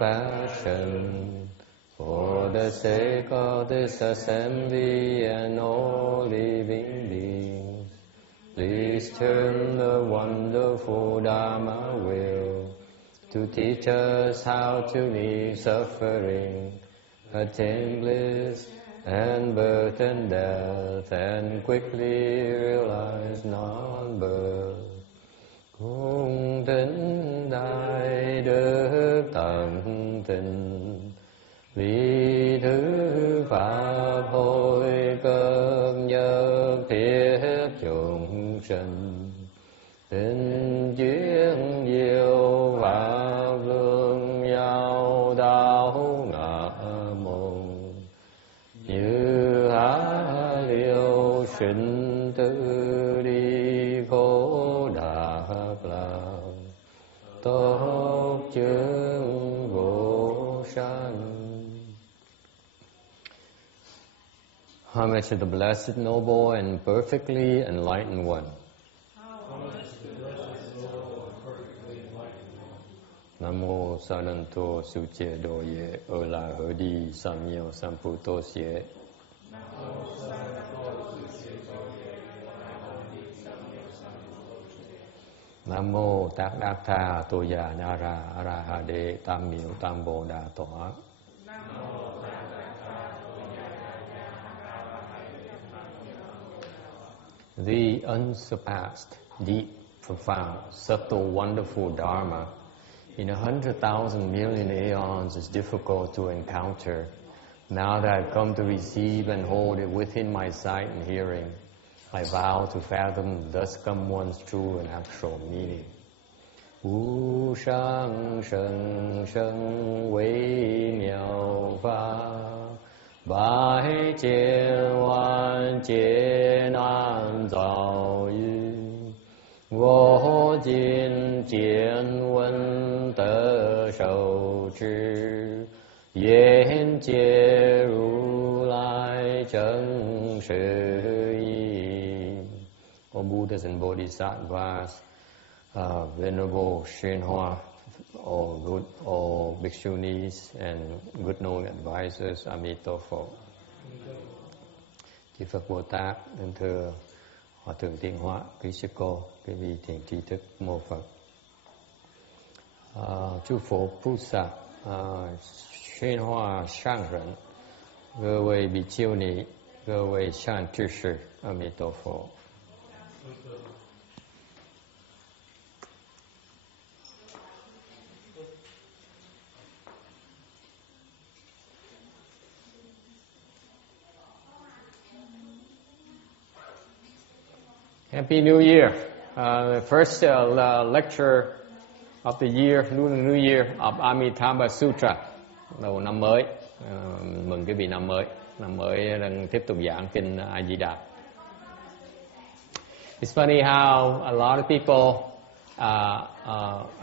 compassion. For the sake of this assembly and all living beings, please turn the wonderful Dharma wheel to teach us how to leave suffering, attain bliss and birth and death, and quickly realize non-birth. Cung thính đại đức tận tình, vì thứ pháp hồi cấp nhất thiết chúng sinh, tình duyên diệu pháp luân giao đạo ngã môn, như há liêu sinh tử đi khổ đạc lạc, tốt chứng vô sanh. Homage to the Blessed, Noble, and Perfectly Enlightened One. Namo Saranto Suche Doye Ola Hodi Samyo Samputo Sie. Namo Tát Đát Tha Toya Nara Arahade Tam Miệu Tam Bồ Đà Tỏa. The unsurpassed, deep, profound, subtle, wonderful Dharma in 100,000 million aeons is difficult to encounter. Now that I've come to receive and hold it within my sight and hearing, I vow to fathom thus come one's true and actual meaning. Wu shang sheng sheng wei miao fa, bái chiên hoan chiên an giáo yu, vô jin jian wen de shou zhi, yan jie ru lai zheng shi yi. O Buddhas and Bodhisattvas, Venerable Shenhua, all bhikshunis and good known advisors, Amitabha. Chư Phật Bồ Tát, kính thưa Hòa thượng Tiến Hóa, quý sư cô, quý vị thiện tri thức mô Phật. Chư Phổ菩萨, Xuyên Hoa Sang Rẩn,各位比丘尼，各位善知识，阿弥陀佛。Happy New Year! The first lecture of the year, Lunar New Year of Amitabha Sutra. Đầu năm mới, mừng cái vị năm mới đang tiếp tục giảng Kinh A Di Đà. It's funny how a lot of people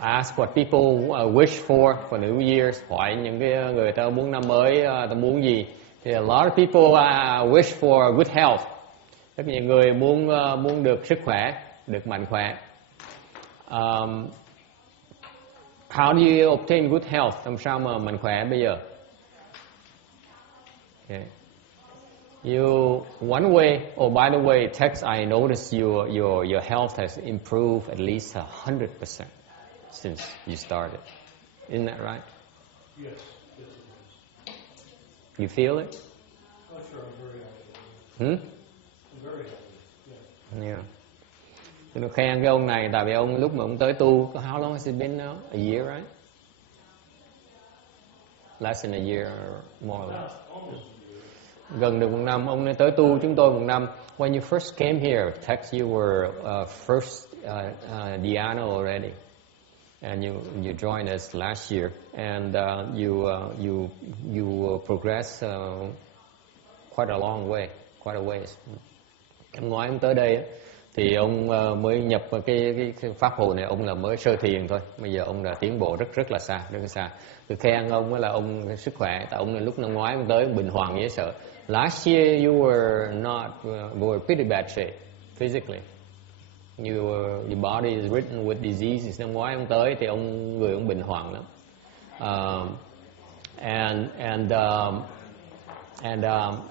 ask what people wish for New Year's. Hỏi những cái người ta muốn năm mới, ta muốn gì? Thì a lot of people wish for good health. Rất nhiều người muốn được sức khỏe, được mạnh khỏe. How do you obtain good health? Làm sao mà mạnh khỏe bây giờ? Okay. One way. Oh, by the way, Tex, I noticed your health has improved at least 100% since you started. Isn't that right? Yes. You feel it? Oh, sure. I'm very happy. I'm very happy. Yeah. Tôi khen cái ông này tại vì ông lúc mà ông tới tu, how long has it been now? A year, right? Less than a year, more or less. Gần được một năm, ông ấy tới tu chúng tôi một năm. When you first came here, Tex, you were first dhyana already, and you joined us last year, and you progressed quite a long way, quite a ways. Năm ngoái ông tới đây thì ông mới nhập cái pháp hội này, ông là mới sơ thiền thôi. Bây giờ ông đã tiến bộ rất là xa, rất là xa. Tôi khen ông là ông sức khỏe, tại ông lúc năm ngoái ông tới ông bình hoàng dễ sợ. Last year you were pretty bad shape physically. Your body is ridden with diseases. Năm ngoái ông tới thì người ông bình hoàng lắm. And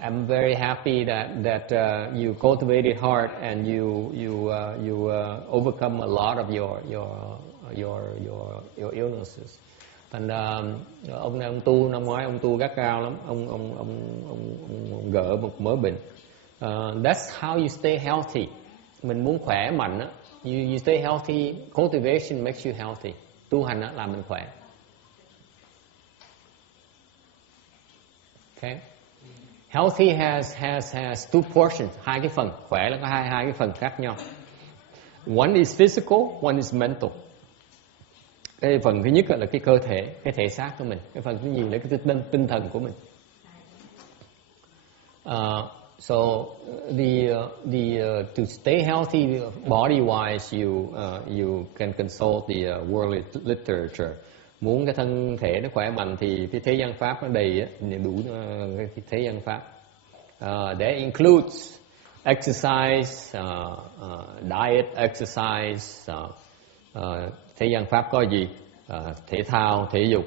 I'm very happy that you cultivated heart and you overcome a lot of your illnesses. Thành ông này ông tu, năm ngoái ông tu gắt gao lắm, ông gỡ một mớ bệnh. That's how you stay healthy. Mình muốn khỏe mạnh á, you stay healthy. Cultivation makes you healthy. Tu hành á làm mình khỏe. Okay. Healthy has two portions, hai cái phần. Khỏe là có hai cái phần khác nhau. One is physical, one is mental. Cái phần thứ nhất là cái cơ thể, cái thể xác của mình. Cái phần thứ nhì là cái tinh thần của mình. So to stay healthy body wise, you can consult the world literature. Muốn cái thân thể nó khỏe mạnh thì cái thế gian pháp nó đầy á, đủ cái thế gian pháp. That includes exercise, diet, exercise. Thế gian pháp có gì? Thể thao, thể dục,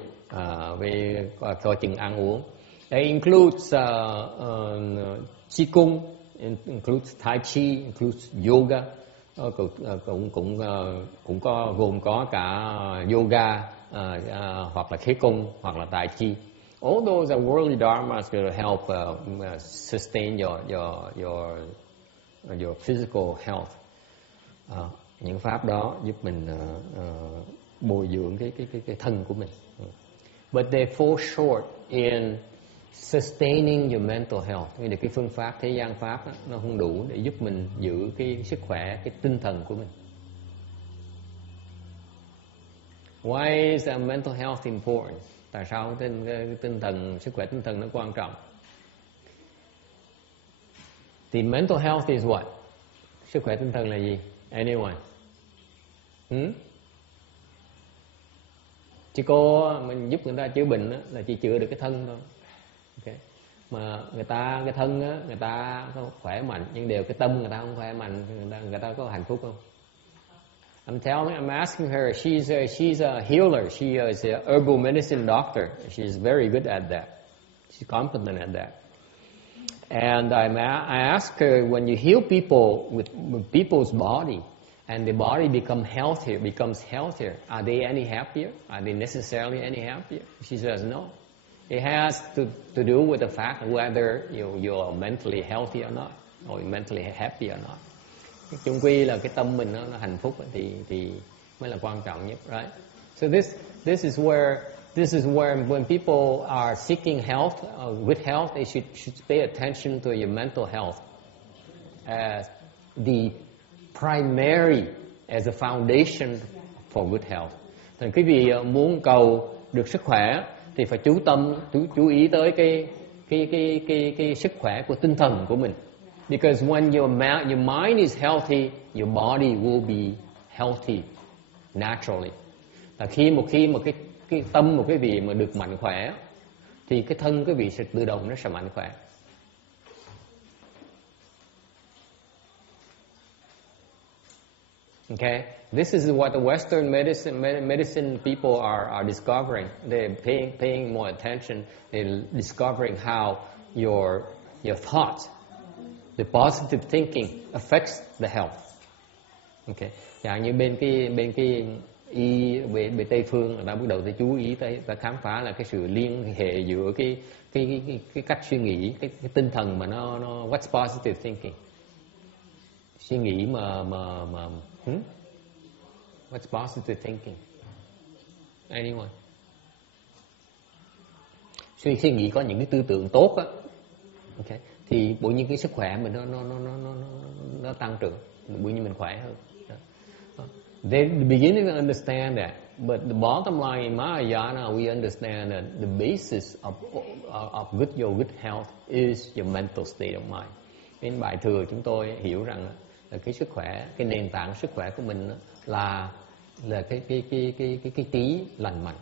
với coi chừng ăn uống. It includes chi cung, includes tai chi, includes yoga. Cũng có gồm có cả yoga, hoặc là khí cung, hoặc là tai chi. All those are worldly dharmas to help sustain your physical health. Những pháp đó giúp mình bồi dưỡng cái thân của mình. But they fall short in sustaining your mental health. Vì cái phương pháp thế gian pháp đó, nó không đủ để giúp mình giữ cái sức khỏe, cái tinh thần của mình. Why is mental health important? Tại sao tinh thần, sức khỏe tinh thần nó quan trọng? The mental health is what? Sức khỏe tinh thần là gì? Anyone? Chỉ có mình giúp người ta chữa bệnh đó, là chỉ chữa được cái thân thôi. Okay. Mà cái thân á, người ta có khỏe mạnh, nhưng đều cái tâm người ta không khỏe mạnh, người ta có hạnh phúc không? I'm asking her. She's a healer. She is a herbal medicine doctor. She's very good at that. She's competent at that. And I ask her, when you heal people with people's body, and the body becomes healthier, are they any happier? Are they necessarily any happier? She says no. It has to do with the fact whether you're mentally healthy or not, or mentally happy or not. Chung quy là cái tâm mình nó hạnh phúc thì mới là quan trọng nhất, right? So this is where when people are seeking health, good health, they should pay attention to your mental health as the primary, as a foundation for good health. Thành quý vị muốn cầu được sức khỏe thì phải chú ý tới cái sức khỏe của tinh thần của mình. Because when your mind is healthy, your body will be healthy naturally. Là khi mà cái tâm một cái vị mà được mạnh khỏe thì cái thân cái vị sẽ tự động nó sẽ mạnh khỏe. Okay, this is what the Western medicine people are discovering. They're paying more attention. They're discovering how your thoughts, the positive thinking affects the health. Okay, chẳng như bên cái bên Tây phương, người ta bắt đầu chú ý tới và khám phá là cái sự liên hệ giữa cái cách suy nghĩ, cái tinh thần mà nó what's positive thinking, suy nghĩ mà what's positive thinking? Anyone? Suy nghĩ có những cái tư tưởng tốt á, okay, thì bộ nhiên cái sức khỏe mình nó tăng trưởng, bộ nhiên mình khỏe hơn. They beginning to understand that, but the bottom line in Mahayana, we understand that the basis of your good health is your mental state of mind. Bên bài thừa chúng tôi hiểu rằng là cái sức khỏe, cái nền tảng sức khỏe của mình là cái trí lành mạnh.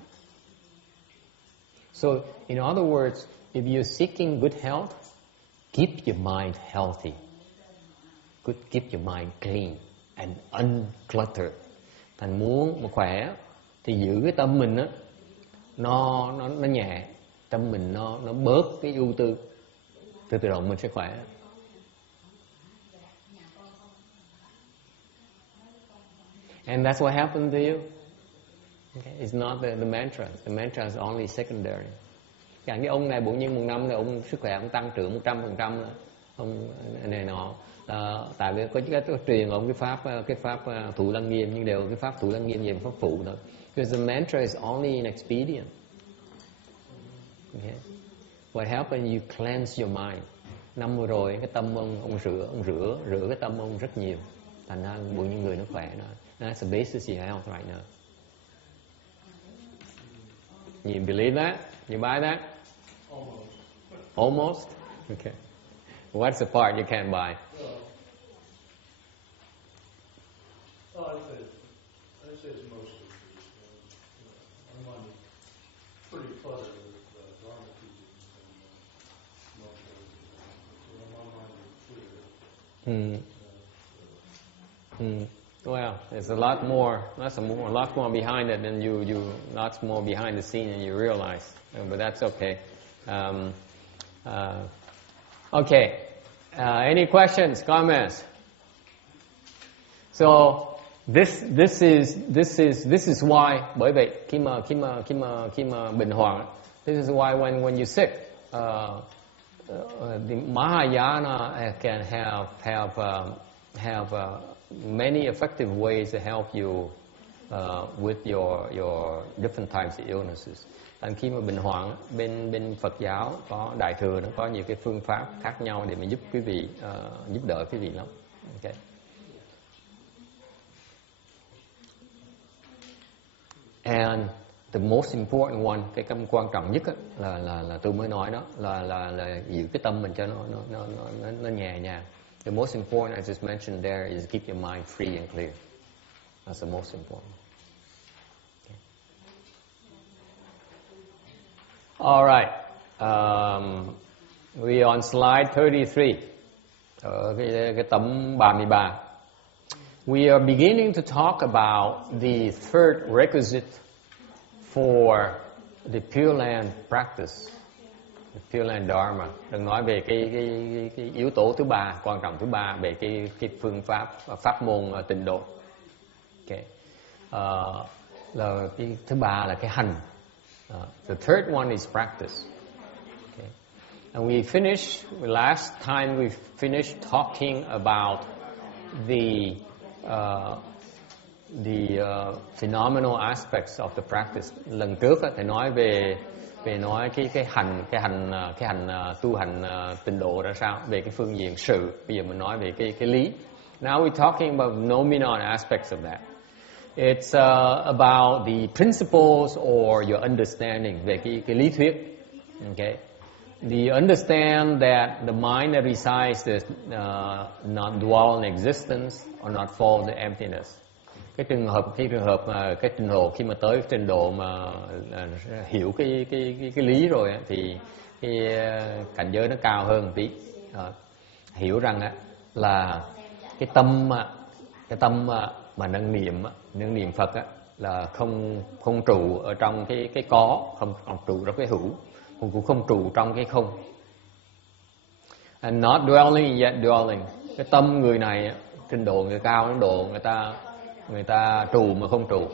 So, in other words, if you're seeking good health, keep your mind healthy. Keep your mind clean and uncluttered. Thành muốn mà khỏe thì giữ cái tâm mình á, nó nhẹ, tâm mình nó bớt cái ưu tư, tự động mình sẽ khỏe. And that's what happened to you. Okay? It's not the mantras. The mantra is only secondary. Cái ông này bổn nhiên một năm là ông sức khỏe ông tăng trưởng 100% là ông này nọ. Tại vì có truyền ông cái pháp thụ lăng nghiêm, nhưng đều cái pháp thụ lăng nghiêm về pháp phụ thôi. Because the mantra is only an expedient. Okay? What happened? You cleanse your mind. Năm vừa rồi cái tâm ông rửa cái tâm ông rất nhiều. Thành ra bổn nhiên người nó khỏe đó. That's the basis of your health right now. You believe that? You buy that? Almost? Okay. What's the part you can't buy? Well, I'd say it's mostly. I'm pretty cluttered with Dharma teachings and most of it. So my mind is clear. Well, there's a lot more behind it than you lots more behind the scene than you realize. But that's okay. Okay. Any questions, comments? So this is why, bởi vậy khi mà bệnh hoạn, this is why when you're sick, the Mahayana can have many effective ways to help you with your different types of illnesses. Và khi mà bệnh hoạn, bên Phật giáo có Đại thừa, nó có nhiều cái phương pháp khác nhau để mà giúp quý vị, giúp đỡ quý vị lắm. Okay. And the most important one, cái quan trọng nhất á, là tôi mới nói đó, là giữ cái tâm mình cho nó nhẹ nhàng. The most important, I just mentioned there, is keep your mind free and clear. That's the most important. Okay. All right. We on slide 33. Ở cái tấm 33. We are beginning to talk about the third requisite for the Pureland practice. Pureland Dharma. Đừng nói về cái yếu tố thứ ba, quan trọng thứ ba về cái phương pháp môn tịnh độ. Okay. Là cái thứ ba là cái hành. The third one is practice. Okay. And last time we finished talking about the phenomenal aspects of the practice. Lần trước thầy nói về nói cái hành tu hành tịnh độ ra sao, về cái phương diện sự. Bây giờ mình nói về cái lý. Now we're talking about nominal aspects of that. It's about the principles or your understanding, về cái lý thuyết. Okay. The understand that the mind that resides does not dwell in existence or not fall into emptiness. Cái trình độ khi mà tới cái trình độ mà hiểu cái lý rồi á, thì cái cảnh giới nó cao hơn một tí. Hiểu rằng á là cái tâm mà nâng niệm Phật á là không trụ ở trong cái có, không trụ trong cái hữu, cũng không trụ trong cái không. And not dwelling yet dwelling. Cái tâm người này, trình độ người cao, trình độ người ta trụ mà không trụ.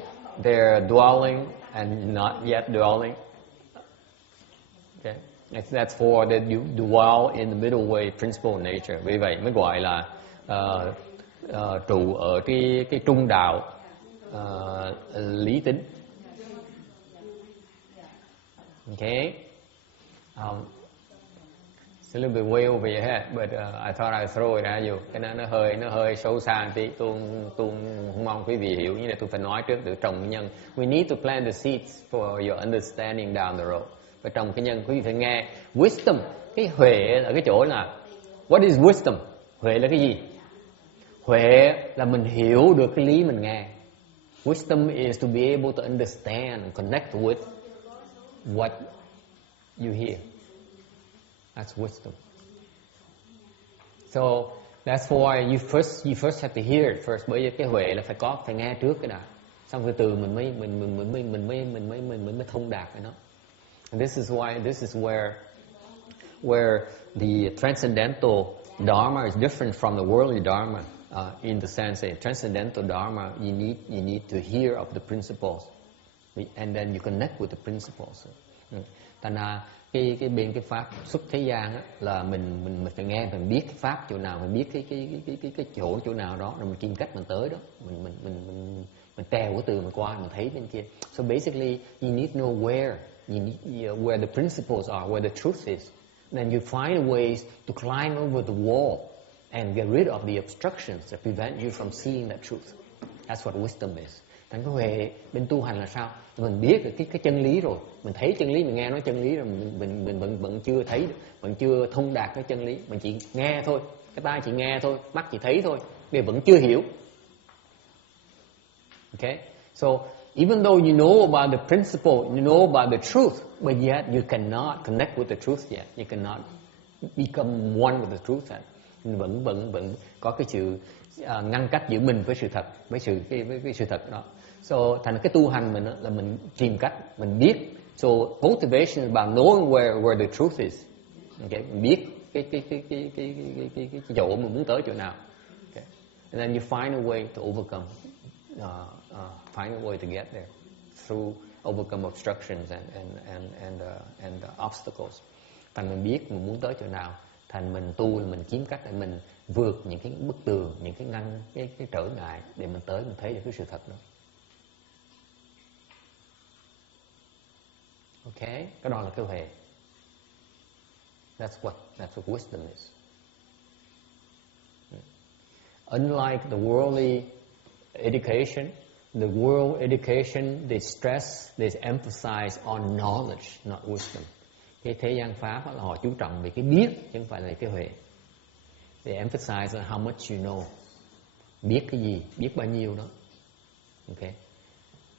They're dwelling and not yet dwelling. Okay. That's for that you dwell in the middle way principle of nature. Vì vậy mới gọi là trụ ở cái trung đạo lý tính. Okay. It's a little bit way over your head, but I thought I'd throw it at you. Cái nó hơi sâu xa tí. Tôi không mong quý vị hiểu, như là tôi phải nói trước để trồng cái nhân. We need to plant the seeds for your understanding down the road. Và trồng cái nhân, quý vị phải nghe. Wisdom, cái huệ ở cái chỗ là what is wisdom? Huệ là cái gì? Huệ là mình hiểu được cái lý mình nghe. Wisdom is to be able to understand and connect with what you hear. That's wisdom. So that's why you first have to hear it first. Bởi vì cái huệ là phải nghe trước cái đã. Xong từ từ mình mới thông đạt với nó. And this is where the transcendental Dharma is different from the worldly Dharma. In the sense that transcendental Dharma, you need to hear of the principles, and then you connect with the principles. Thành ra cái bên cái pháp xuất thế gian á, là mình phải nghe, mình biết cái pháp chỗ nào, mình biết cái chỗ nào đó, rồi mình tìm cách mình tới đó, mình trèo cái từ mình qua, mình thấy bên kia. So basically, you need to know where the principles are, where the truth is. Then you find ways to climb over the wall and get rid of the obstructions that prevent you from seeing that truth. That's what wisdom is. Thành cái huệ bên tu hành là sao? Mình biết được cái chân lý rồi, mình thấy chân lý, mình nghe nói chân lý rồi, mình vẫn chưa thấy, vẫn chưa thông đạt cái chân lý, mình chỉ nghe thôi, cái tai chỉ nghe thôi, mắt chỉ thấy thôi, vì vẫn chưa hiểu. Okay, so even though you know about the principle, you know about the truth, but yet you cannot connect with the truth yet. You cannot become one with the truth yet. Vẫn có cái sự ngăn cách giữa mình với sự thật, với sự thật đó. So thành cái tu hành mình là mình tìm cách, mình biết. So motivation is about knowing where the truth is. Okay, mình biết cái chỗ mình muốn tới chỗ nào. Okay. And then you find a way to overcome, find a way to get there through overcome obstructions and obstacles. Thành mình biết mình muốn tới chỗ nào, thành mình tu là mình kiếm cách để mình vượt những cái bức tường, những cái ngăn, cái trở ngại để mình tới, mình thấy được cái sự thật đó. Okay, cái đó là cái huệ. That's what wisdom is. Unlike the worldly education, the world education they emphasize on knowledge, not wisdom. Cái thế gian pháp là họ chú trọng về cái biết chứ không phải là cái huệ. They emphasize on how much you know. Biết cái gì, biết bao nhiêu đó. Okay.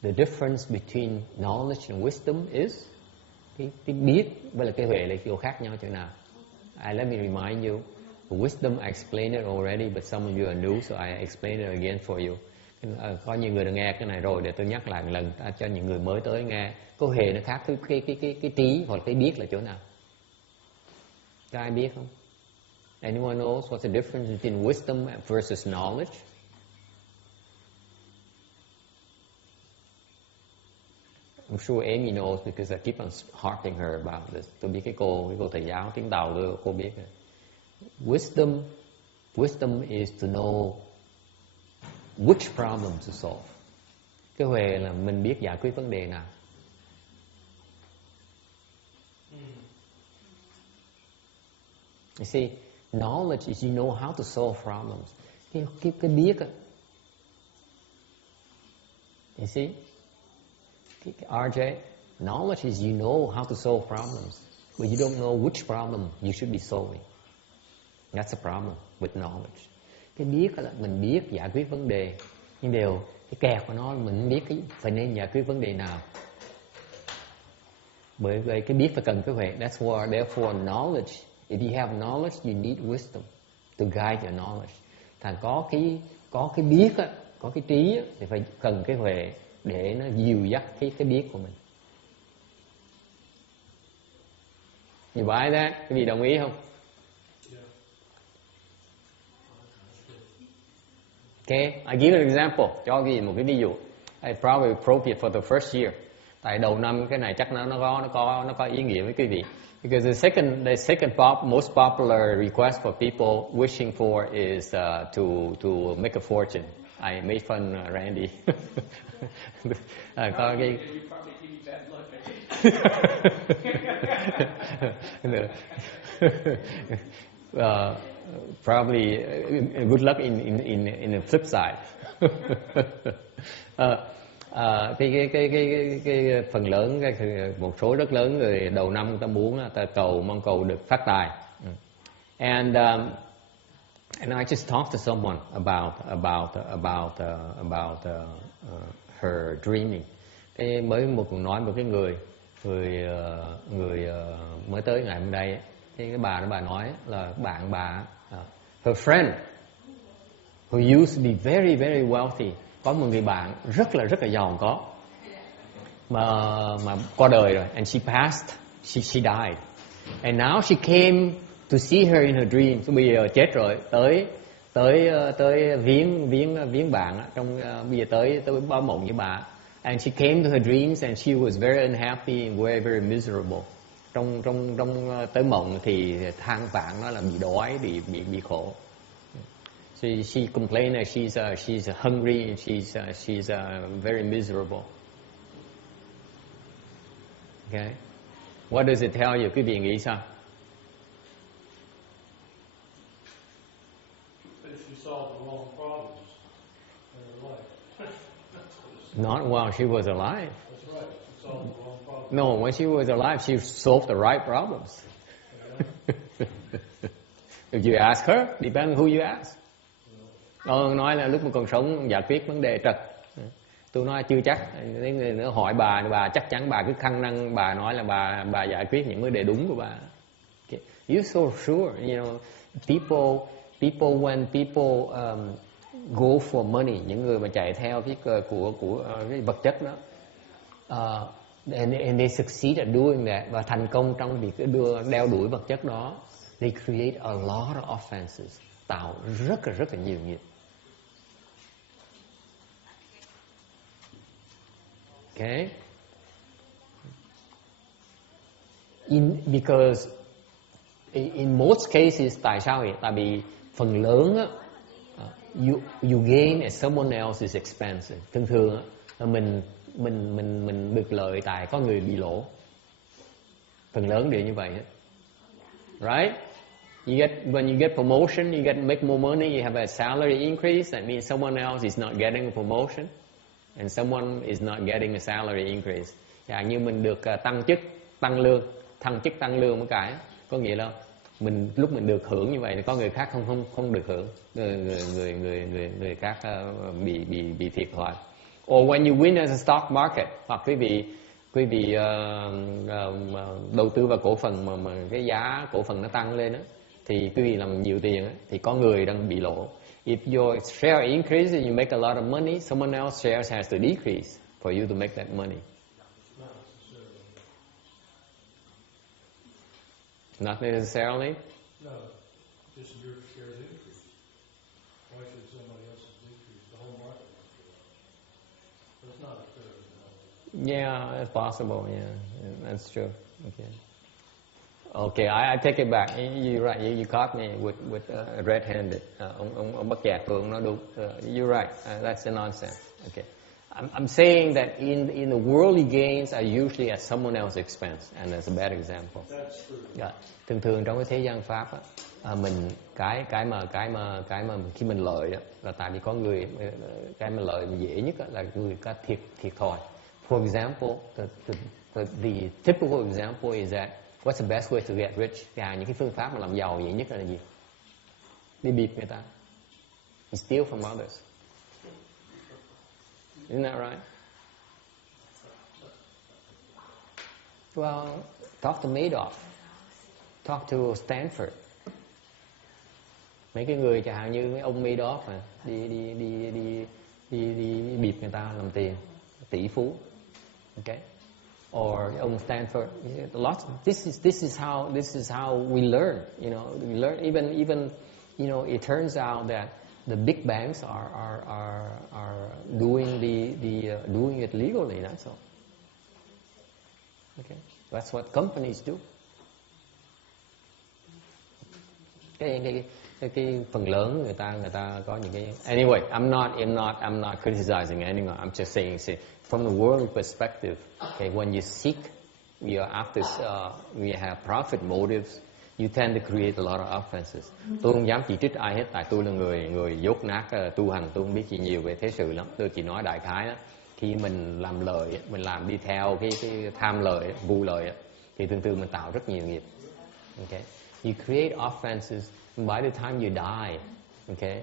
The difference between knowledge and wisdom is cái biết với là cái huệ là chỗ khác nhau chỗ nào. Let me remind you. The wisdom I explained it already, but some of you are new, so I explain it again for you. Có nhiều người đã nghe cái này rồi, để tôi nhắc lại một lần cho những người mới tới nghe. Cái huệ nó khác cái trí hoặc cái biết là chỗ nào? Có ai biết không? Anyone knows what's the difference between wisdom versus knowledge? I'm sure Amy knows because I keep on harping her about this. Tôi biết cái cô thầy giáo tiếng Tàu tôi, cô biết. Wisdom is to know which problem to solve. Cái huệ là mình biết giải quyết vấn đề nào. You see, knowledge is you know how to solve problems. Cái biết á. You see? RJ, knowledge is you know how to solve problems, but you don't know which problem you should be solving. That's a problem with knowledge. Cái biết là mình biết giải quyết vấn đề, nhưng điều cái kẹt của nó mình biết phải nên giải quyết vấn đề nào. Bởi vậy cái biết phải cần cái huệ. Therefore knowledge. If you have knowledge, you need wisdom to guide your knowledge. Thành có cái biết á, có cái trí á, thì phải cần cái huệ để nó dìu dắt cái biết của mình. You buy that? Cái gì đồng ý không? Okay, I give an example. Cho một cái ví dụ. It's probably appropriate for the first year. Tại đầu năm cái này chắc nó có ý nghĩa với quý vị. Because the second most popular request for people wishing for is to make a fortune. I made fun Randy. Có cái probably good luck in the flip side. Cái phần lớn một số rất lớn người đầu năm người ta muốn ta mong cầu được phát tài. And I just talked to someone about her dreaming. Cái mới nói một cái người mới tới ngày hôm nay, cái bà nói là bạn bà, her friend who used to be very very wealthy, có một người bạn rất là giàu có, mà qua đời rồi, and she passed, she died, and now she came to see her in her dreams. Bây giờ chết rồi, tới viếng bạn trong bây giờ tới báo mộng với bà, and she came to her dreams and she was very unhappy and very very miserable. Trong tới mộng thì than vãn nó là bị đói, bị khổ. So she complained that she's hungry and she's very miserable. Okay, what does it tell you? Quý vị nghĩ sao? Not while she was alive. That's right. She solved the wrong problem. No, when she was alive, she solved the right problems. If you ask her, depends who you ask. Nói là lúc mà còn sống giải quyết vấn đề trật. Tôi nói chưa chắc. Nếu người nữa hỏi bà chắc chắn bà cứ khăng năng bà nói là bà giải quyết những vấn đề đúng của bà. Okay. You're so sure, you know, people when people go for money, những người mà chạy theo cái của cái vật chất đó, and they succeed at doing that, và thành công trong việc đeo đuổi vật chất đó, they create a lot of offenses, tạo rất là nhiều nghiệp. Okay, because in most cases, tại sao vậy? Tại vì phần lớn á, you gain at someone else's expense. Thường á, mình được lợi tại có người bị lỗ. Phần lớn đều như vậy á. Right? When you get promotion, you make more money, you have a salary increase. That means someone else is not getting a promotion, and someone is not getting a salary increase. Như mình được tăng chức, tăng lương, tăng lương một cái, có nghĩa là lúc mình được hưởng như vậy thì có người khác không được hưởng, người khác bị thiệt thòi. Or when you win as a stock market, hoặc quý vị đầu tư vào cổ phần mà cái giá cổ phần nó tăng lên á, thì quý vị làm nhiều tiền á, thì có người đang bị lỗ. If your share increases, you make a lot of money, someone else's shares has to decrease for you to make that money. Not necessarily. No, just your shares increase. Why should somebody else's decrease? The whole market must go up. But it's not a fair analogy. Yeah, it's possible. Yeah, that's true. Okay, I take it back. You're right. You caught me with red-handed. Ông bắt chẹt tôi, ông nói đúng. You're right. That's a nonsense. Okay. I'm saying that in the worldly gains are usually at someone else's expense, and that's a bad example. That's true. Yeah. Thường trong cái thế gian pháp á, mình cái mà khi mình lợi á, là tại vì có người, cái mà lợi dễ nhất á, là người có thiệt thòi. For example, the typical example is that what's the best way to get rich? Những cái phương pháp mà làm giàu dễ nhất là gì? Đi bịp người ta. You steal from others. Isn't that right? Well, talk to Madoff. Talk to Stanford. Mấy cái người chẳng hạn như mấy ông Madoff mà đi bịp người ta làm tiền, tỷ phú. Okay? Or ông Stanford. This is how we learn. You know, we learn even you know, it turns out that the big banks are doing doing it legally. That's all. Okay, that's what companies do. Cái phần lớn người ta có những cái. Anyway, I'm not criticizing anyone. I'm just saying from the worldly perspective. Okay, when you seek, you're after, we have profit motives. You tend to create a lot of offenses. Tôi không dám chỉ trích ai hết, tại tôi là người dốt nát tu hành, tôi không biết gì nhiều về thế sự lắm. Tôi chỉ nói đại khái đó, khi mình làm lợi, mình làm đi theo cái tham lợi, vu lợi, thì thường mình tạo rất nhiều nghiệp. Okay, you create offenses, and by the time you die, okay,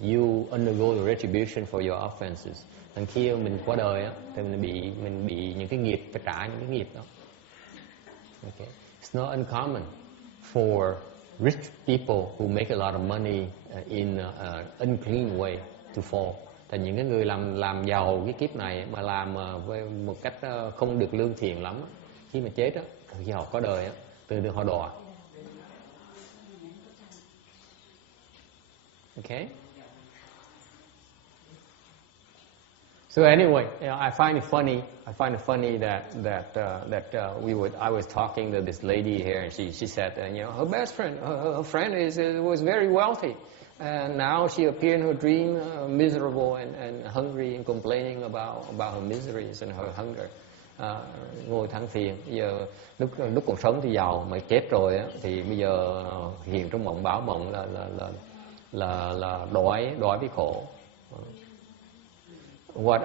you undergo the retribution for your offenses. Còn khi mình qua đời á, thì mình bị những cái nghiệp, phải trả những cái nghiệp đó. Okay. It's not uncommon for rich people who make a lot of money in an unclean way to fall. Thì những cái người làm giàu cái kiếp này mà làm với một cách không được lương thiện lắm, khi mà chết á, khi họ có đời á, từ họ đọa. Okay. So anyway, I find it funny. I find it funny that I was talking to this lady here, and she said, her best friend, her friend was very wealthy, and now she appeared in her dream miserable and hungry and complaining about her miseries and her hunger. Ngồi than phiền. Bây giờ lúc còn sống thì giàu, mà chết rồi á, thì bây giờ hiện trong mộng báo mộng là đói với khổ. What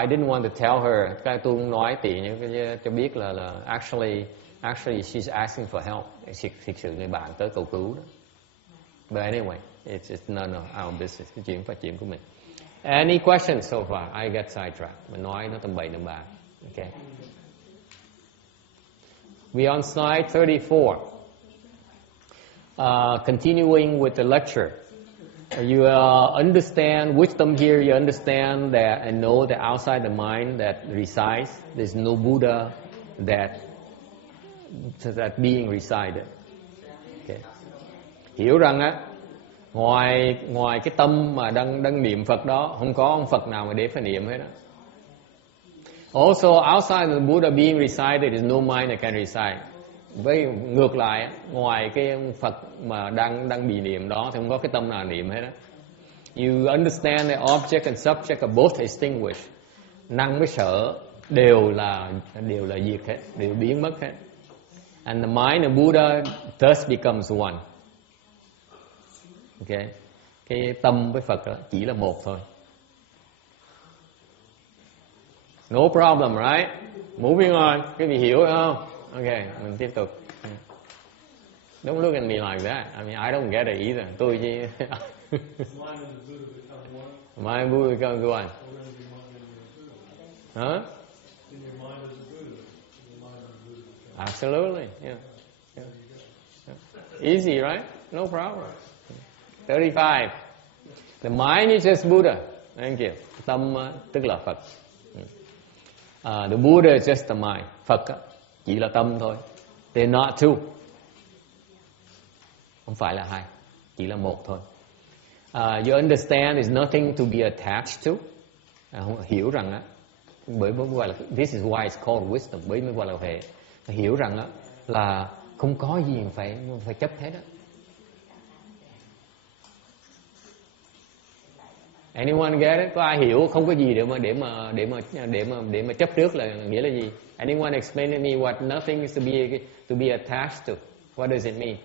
I didn't want to tell her, cái tôi không nói cho biết là actually she's asking for help. Thực sự người bạn tới cầu cứu đó. But anyway, it's none of our business. Cái chuyện phát triển của mình. Any questions so far? I get sidetracked. Mình nói nó tầm bậy tầm bạ. Okay. We on slide 34. Continuing with the lecture. You understand wisdom here. You understand that and know that outside the mind that resides, there's no Buddha that being resided. Okay. Hiểu rằng á, ngoài cái tâm mà đang niệm Phật đó, không có ông Phật nào mà để phải niệm hết đó. Also, outside the Buddha being resided, there's no mind that can reside. Với ngược lại, ngoài cái Phật mà đang bị niệm đó thì không có cái tâm nào niệm hết đó. You understand that object and subject are both extinguished. Năng với sở đều là diệt hết, đều biến mất hết. And the mind of Buddha thus becomes one. Okay. Cái tâm với Phật đó chỉ là một thôi. No problem, right? Moving on. Quý vị hiểu không? Okay, mình tiếp tục. Don't look at me like that. I mean, I don't get it either. Tôi chỉ. Mind Buddha becomes one. Huh? Absolutely. Yeah. Easy, right? No problem. 35. The mind is just Buddha. Thank you. Tâm tức là Phật. The Buddha is just the mind. Phật chỉ là tâm thôi. They're not two. Không phải là hai, chỉ là một thôi. You understand there's nothing to be attached to. Hiểu rằng á, bởi gọi là this is why it's called wisdom. Bởi mới gọi là huệ. Hiểu rằng á là không có gì phải chấp hết á. Anyone get it? Có ai hiểu không có gì để mà chấp trước là nghĩa là gì? Anyone explain to me what nothing is to be attached to? What does it mean?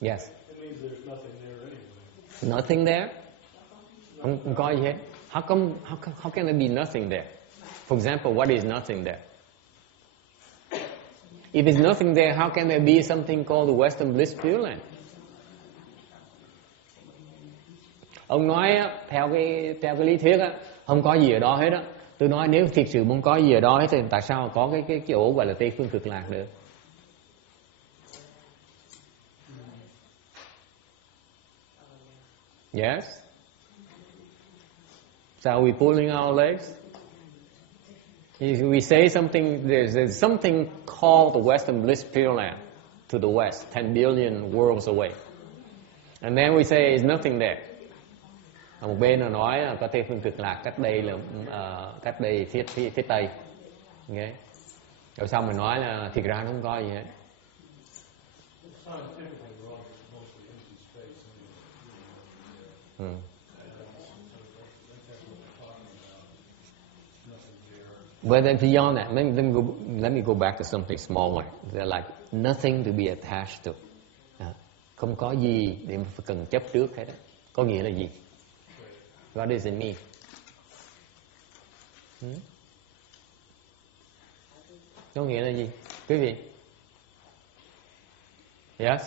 Yes. It means there's nothing there anyway. Nothing there? Không có gì hết. How can there be nothing there? For example, what is nothing there? If it's nothing there, how can there be something called the Western Bliss Pureland? Ông nói theo cái lý thuyết á, không có gì ở đó hết á. Tôi nói nếu thực sự không có gì ở đó hết thì tại sao có cái ổ gọi là Tây Phương Cực Lạc được? Yes. So are we pulling our legs? We say something. There's something called the Western Bliss Pureland to the west, 10 billion worlds away, and then we say it's nothing there. Một bên là nói là có Tây Phương Cực Lạc cách đây phía tây, okay. Rồi xong mình nói là thiệt ra nó không có gì hết. But then beyond that, let me go back to something smaller. They're like nothing to be attached to. Không có gì để mà phải cần chấp trước hết. Có nghĩa là gì? What does it mean? Có nghĩa là gì? Quý vị? Yes?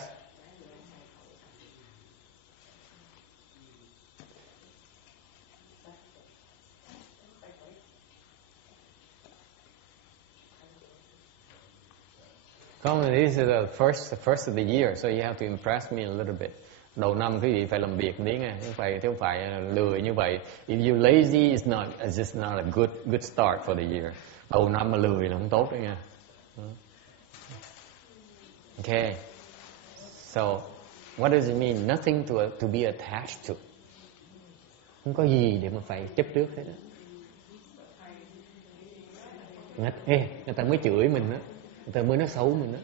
Come on, this is the first of the year, so you have to impress me a little bit. Đầu năm quý vị phải làm việc tí nghe, chứ không phải lười như vậy. If you lazy, it's just not a good start for the year. Đầu năm mà lười là không tốt đấy nha. Okay. So, what does it mean? Nothing to be attached to. Không có gì để mà phải chấp trước hết đó. Người ta mới chửi mình đó, người ta mới nói xấu mình đó.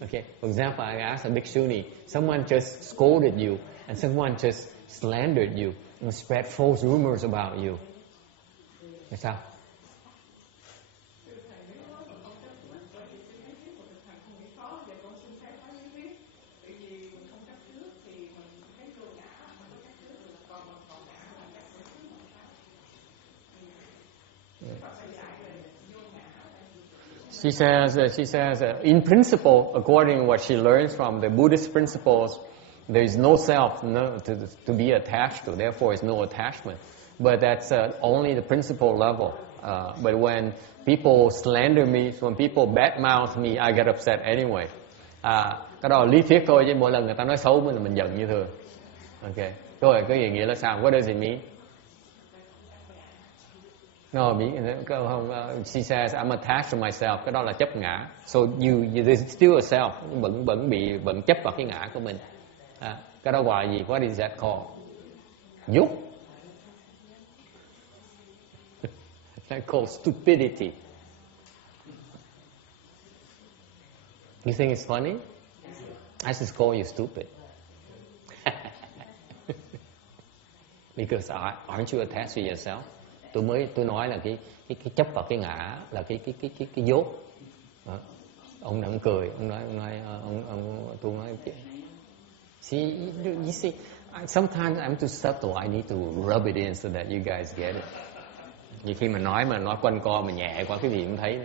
Okay. For example, I asked a bhikshuni, someone just scolded you and someone just slandered you and spread false rumors about you. Là sao? She says, in principle, according to what she learns from the Buddhist principles, there is no self to be attached to. Therefore, it's no attachment. But that's only the principle level. But when people slander me, when people badmouth me, I get upset anyway. Cái đó là lý thuyết thôi, chứ mỗi lần người ta nói xấu mình là mình giận như thường. Okay. Rồi cái gì nghĩa là sao? What does it mean? No, she says I'm attached to myself. Cái đó là chấp ngã. So there's still a self, vẫn chấp vào cái ngã của mình. Cái đó gọi gì? What is that called? Nhục. That's called stupidity. You think it's funny? I just call you stupid. Because aren't you attached to yourself? Tôi nói là cái chấp vào cái ngã là cái dốt. Ông đừng cười, tôi nói you see, sometimes I'm too subtle. I need to rub it in so that you guys get it. Như khi mà nói quanh co mà nhẹ qua cái gì cũng thấy.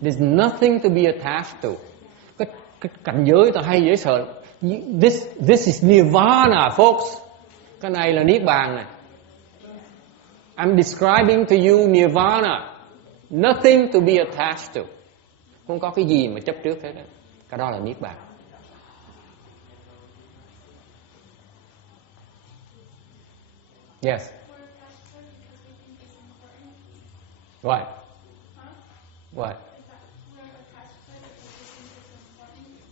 There's nothing to be attached to. Cái cảnh giới ta hay dễ sợ. This is nirvana, folks. Cái này là niết bàn này. I'm describing to you nirvana. Nothing to be attached to. Không có cái gì mà chấp trước hết. Cái đó là niết bàn. Yes. What? What?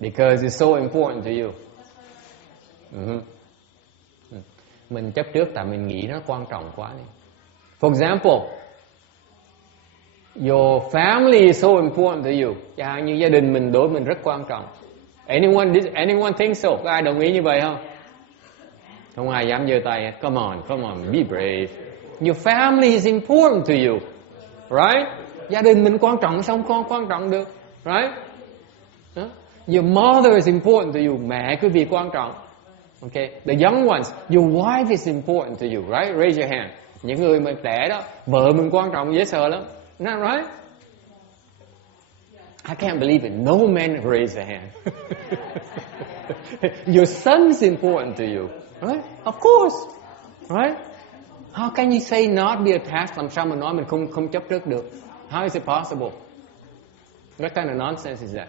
Because it's so important to you. Mình chấp trước tại mình nghĩ nó quan trọng quá đi. For example, your family is so important to you. Chẳng hạn như gia đình mình đối với mình rất quan trọng. Anyone think so? Có ai đồng ý như vậy không? Không ai dám giơ tay. Come on, be brave. Your family is important to you, right? Gia đình mình quan trọng, sao không quan trọng được, right? Your mother is important to you. Mẹ quý vị quan trọng. Okay, the young ones, your wife is important to you, right? Raise your hand. Những người mà trẻ đó, vợ mình quan trọng dễ sợ lắm, not right? I can't believe it. No man raised a hand. Your son is important to you, right? Of course, right? How can you say not be attached? Làm sao mà nói mình không chấp trước được? How is it possible? What kind of nonsense is that?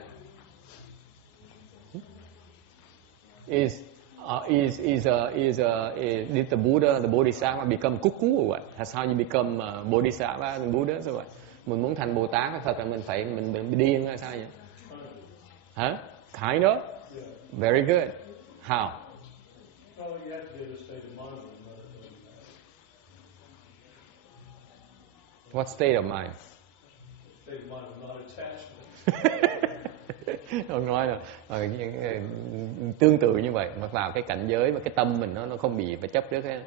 Did the Buddha, the Bodhisattva become cuckoo or what? That's how you become Bodhisattva and Buddha, so what? Mình muốn thành Bồ Tát, thật là mình bị điên hay sao vậy? Hả? Kind of? Very good. How? What state of mind? State of mind of not attachment. Ông nói là tương tự như vậy, mà vào cái cảnh giới và cái tâm mình nó không bị phải chấp trước ấy.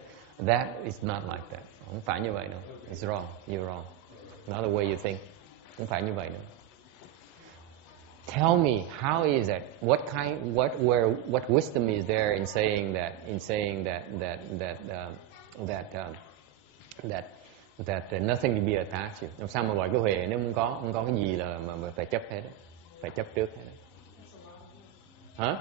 That is not like that. Không phải như vậy đâu. It's wrong. You're wrong. Not the way you think. Không phải như vậy đâu. Tell me, how is it? What wisdom is there in saying that? That nothing to be attached to. Làm sao mà gọi cái huệ nếu không có cái gì là mà phải chấp hết đó. Phải chấp trước hết đó. Hả?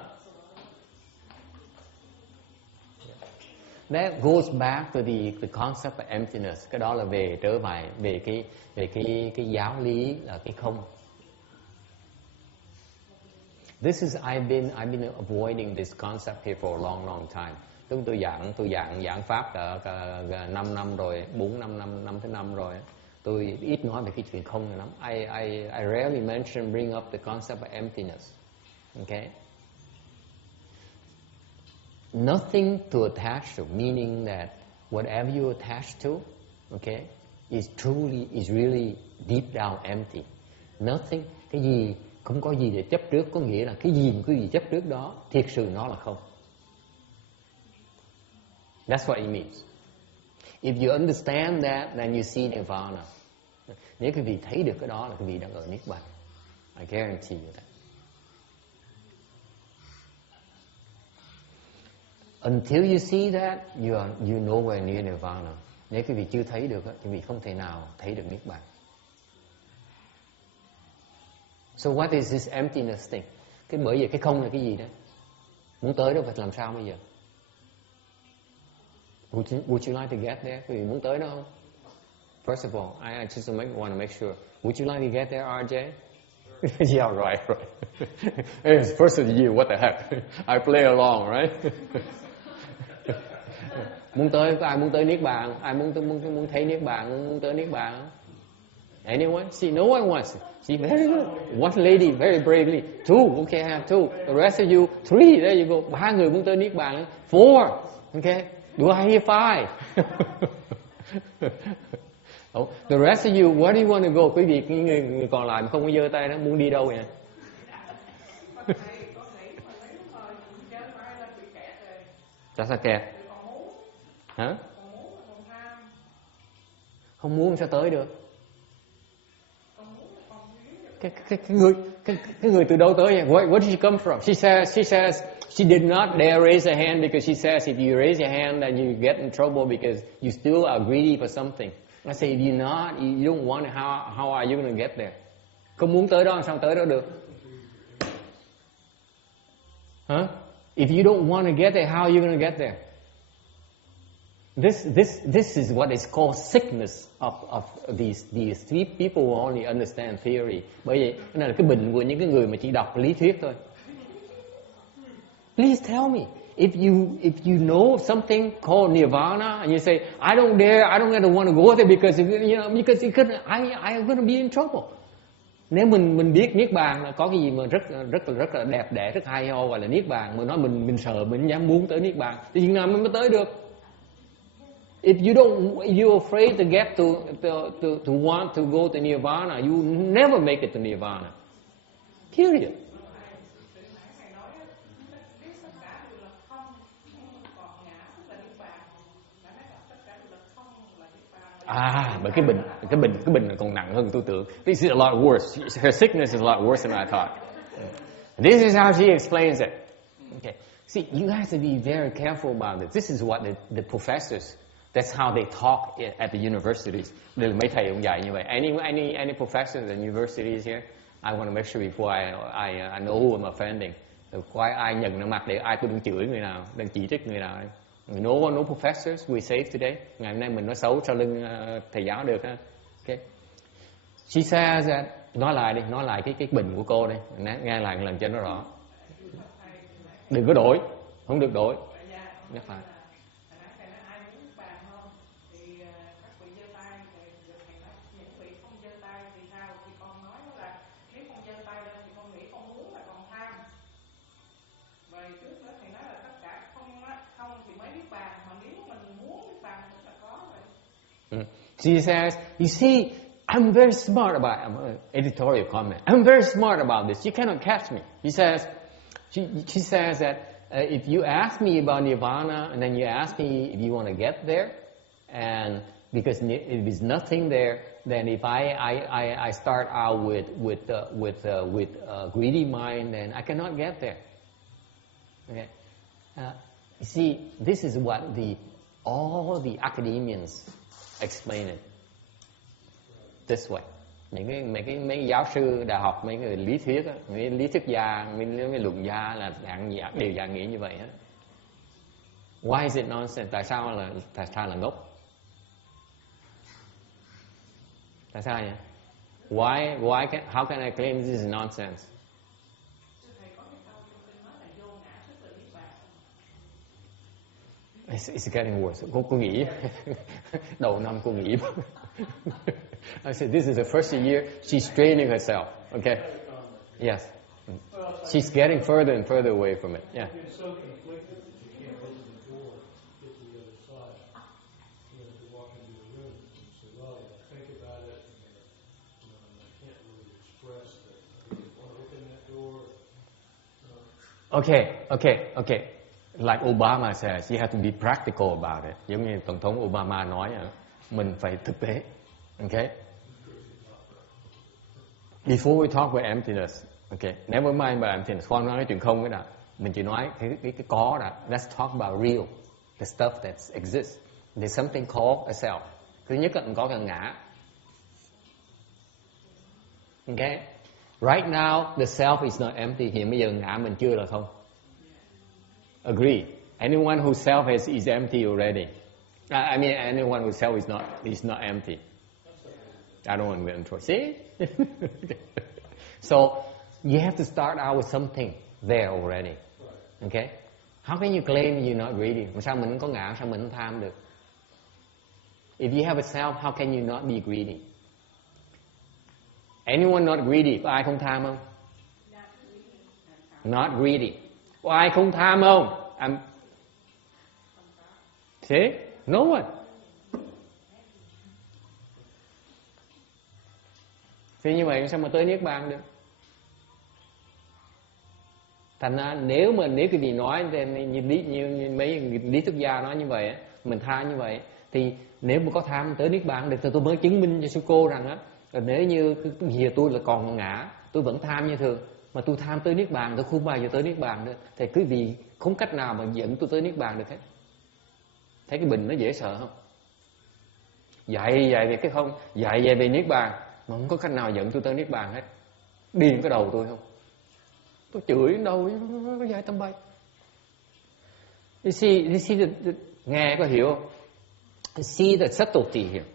That goes back to the concept of emptiness. Cái đó là trở về cái giáo lý là cái không. This is I've been avoiding this concept here for a long time. Tôi giảng pháp cả 5 năm rồi, 4-5 thứ 5 rồi. Tôi ít nói về cái chuyện không này lắm. I rarely bring up the concept of emptiness. Okay? Nothing to attach to, meaning that whatever you attach to, okay, is really deep down empty. Nothing, cái gì không có gì để chấp trước, có nghĩa là cái gì chấp trước đó, thiệt sự nó là không. That's what it means. If you understand that, then you see nirvana. Nếu quý vị thấy được cái đó là quý vị đang ở niết bàn. I guarantee you that. Until you see that, you're nowhere near nirvana. Nếu quý vị chưa thấy được, quý vị không thể nào thấy được niết bàn. So what is this emptiness thing? Bởi vì cái không là cái gì đó? Muốn tới đó phải làm sao bây giờ? Would you like to get there? Quý vị muốn tới đó không? First of all, I just want to make sure. Would you like to get there, RJ? Yeah, right. It's first of the year, what the heck? I play along, right? Có ai muốn tới niết bàn? Ai muốn thấy niết bàn? Muốn tới niết bàn? Anyone? See, no one wants it. See, very good. One lady, very bravely. 2, okay, I have 2. The rest of you, 3. There you go. 3 người muốn tới niết bàn. 4, okay. Do I hear 5? Oh, the rest of you, where do you want to go? Quý vị, người còn lại mà không có giơ tay đó, muốn đi đâu vậy? Sao kẹt? Hả? Không muốn sao tới được? Cái người từ đâu tới vậy? Where did she come from? She says she did not dare raise her hand because she says if you raise your hand then you get in trouble because you still are greedy for something. I say if you don't want it, how are you going to get there? Không muốn tới đó sao tới đó được? Huh? If you don't want to get there, how are you going to get there? This is what is called sickness of these three people who only understand theory. Bởi vậy cái này là cái bệnh của những cái người mà chỉ đọc lý thuyết thôi. Please tell me if you know something called nirvana and you say I don't want to go there because I'm going to be in trouble. Nếu mình biết niết bàn là có cái gì mà rất là đẹp đẽ, rất hay ho gọi là niết bàn, mà nói mình sợ, mình dám muốn tới niết bàn thì chừng nào mình mới tới được? If you're afraid to get to want to go to nirvana, you never make it to nirvana. Period. But cái bệnh này còn nặng hơn tôi tưởng. This is a lot worse. Her sickness is a lot worse than I thought. This is how she explains it. Okay. See, you guys have to be very careful about this. This is what the professors, that's how they talk at the universities. Đây là mấy thầy cũng dạy như vậy. Any professors at universities here? I want to make sure before I know who I'm offending. Có ai nhận nó mặt để ai tôi đang chửi người nào, đang chỉ trích người nào. No professors, we safe today. Ngày hôm nay mình nói xấu sau lưng thầy giáo được ha. Okay. She says that, nói lại cái bệnh của cô đây, nghe lại một lần cho nó rõ. Đừng có đổi, không được đổi. Nhắc lại. She says, you see, I'm very smart about editorial comment. I'm very smart about this. You cannot catch me. She says that if you ask me about nirvana and then you ask me if you want to get there, and because if there's nothing there, then if I start out with greedy mind, then I cannot get there. Okay. You see, this is what all the academians explain it this way. Mấy giáo sư đại học, mấy người lý thuyết, mấy lý thuyết gia, mấy luận gia là đều dạng nghĩ như vậy hết. Why is it nonsense? Tại sao là ngốc? Tại sao vậy? How can I claim this is nonsense? It's getting worse. Cô nghĩ đầu năm cô nghĩ. I said this is the first year she's training herself. Okay. Yes. She's getting further and further away from it. Yeah. It's so conflicted that you can't open the door, get to the other side. You have to walk into the room and say, well, yeah, think about it. And I can't really express that. I want to open that door. Okay. Like Obama says, you have to be practical about it. Giống như Tổng thống Obama nói, mình phải thực tế. Okay? Before we talk about emptiness, okay, never mind about emptiness. Khoan nói chuyện không cái đã. Mình chỉ nói cái có đã. Let's talk about real, the stuff that exists. There's something called a self. Thứ nhất là có cái ngã. Okay? Right now, the self is not empty. Hiện bây giờ ngã mình chưa là không. Agree. Anyone whose self is empty already. I mean, anyone whose self is not empty. I don't want to get in trouble. See? So you have to start out with something there already. Okay? How can you claim you're not greedy? Sao mình không có ngã? Sao mình không tham được? If you have a self, how can you not be greedy? Anyone not greedy? Có ai không tham không? Not greedy. Có ai không tham không? See? No one. Thì như vậy sao mà tới Niết Bàn được? Thành ra nếu cái gì nói như mấy lý thuyết gia nói như vậy, mình tha như vậy, thì nếu mà có tham tới Niết Bàn được thì tôi mới chứng minh cho sư cô rằng á, nếu như giờ tôi là còn ngã, tôi vẫn tham như thường, mà tôi tham tới Niết Bàn, tôi không bao giờ tới Niết Bàn nữa, thì quý vị không cách nào mà dẫn tôi tới Niết Bàn được hết. Thấy cái bình nó dễ sợ không? Dạy về cái không, dạy về Niết Bàn mà không có cách nào dẫn tôi tới Niết Bàn hết. Điên cái đầu tôi không? Tôi chửi đến đâu có dạy tầm bậy. You see nghe có hiểu không? You see the subtlety here.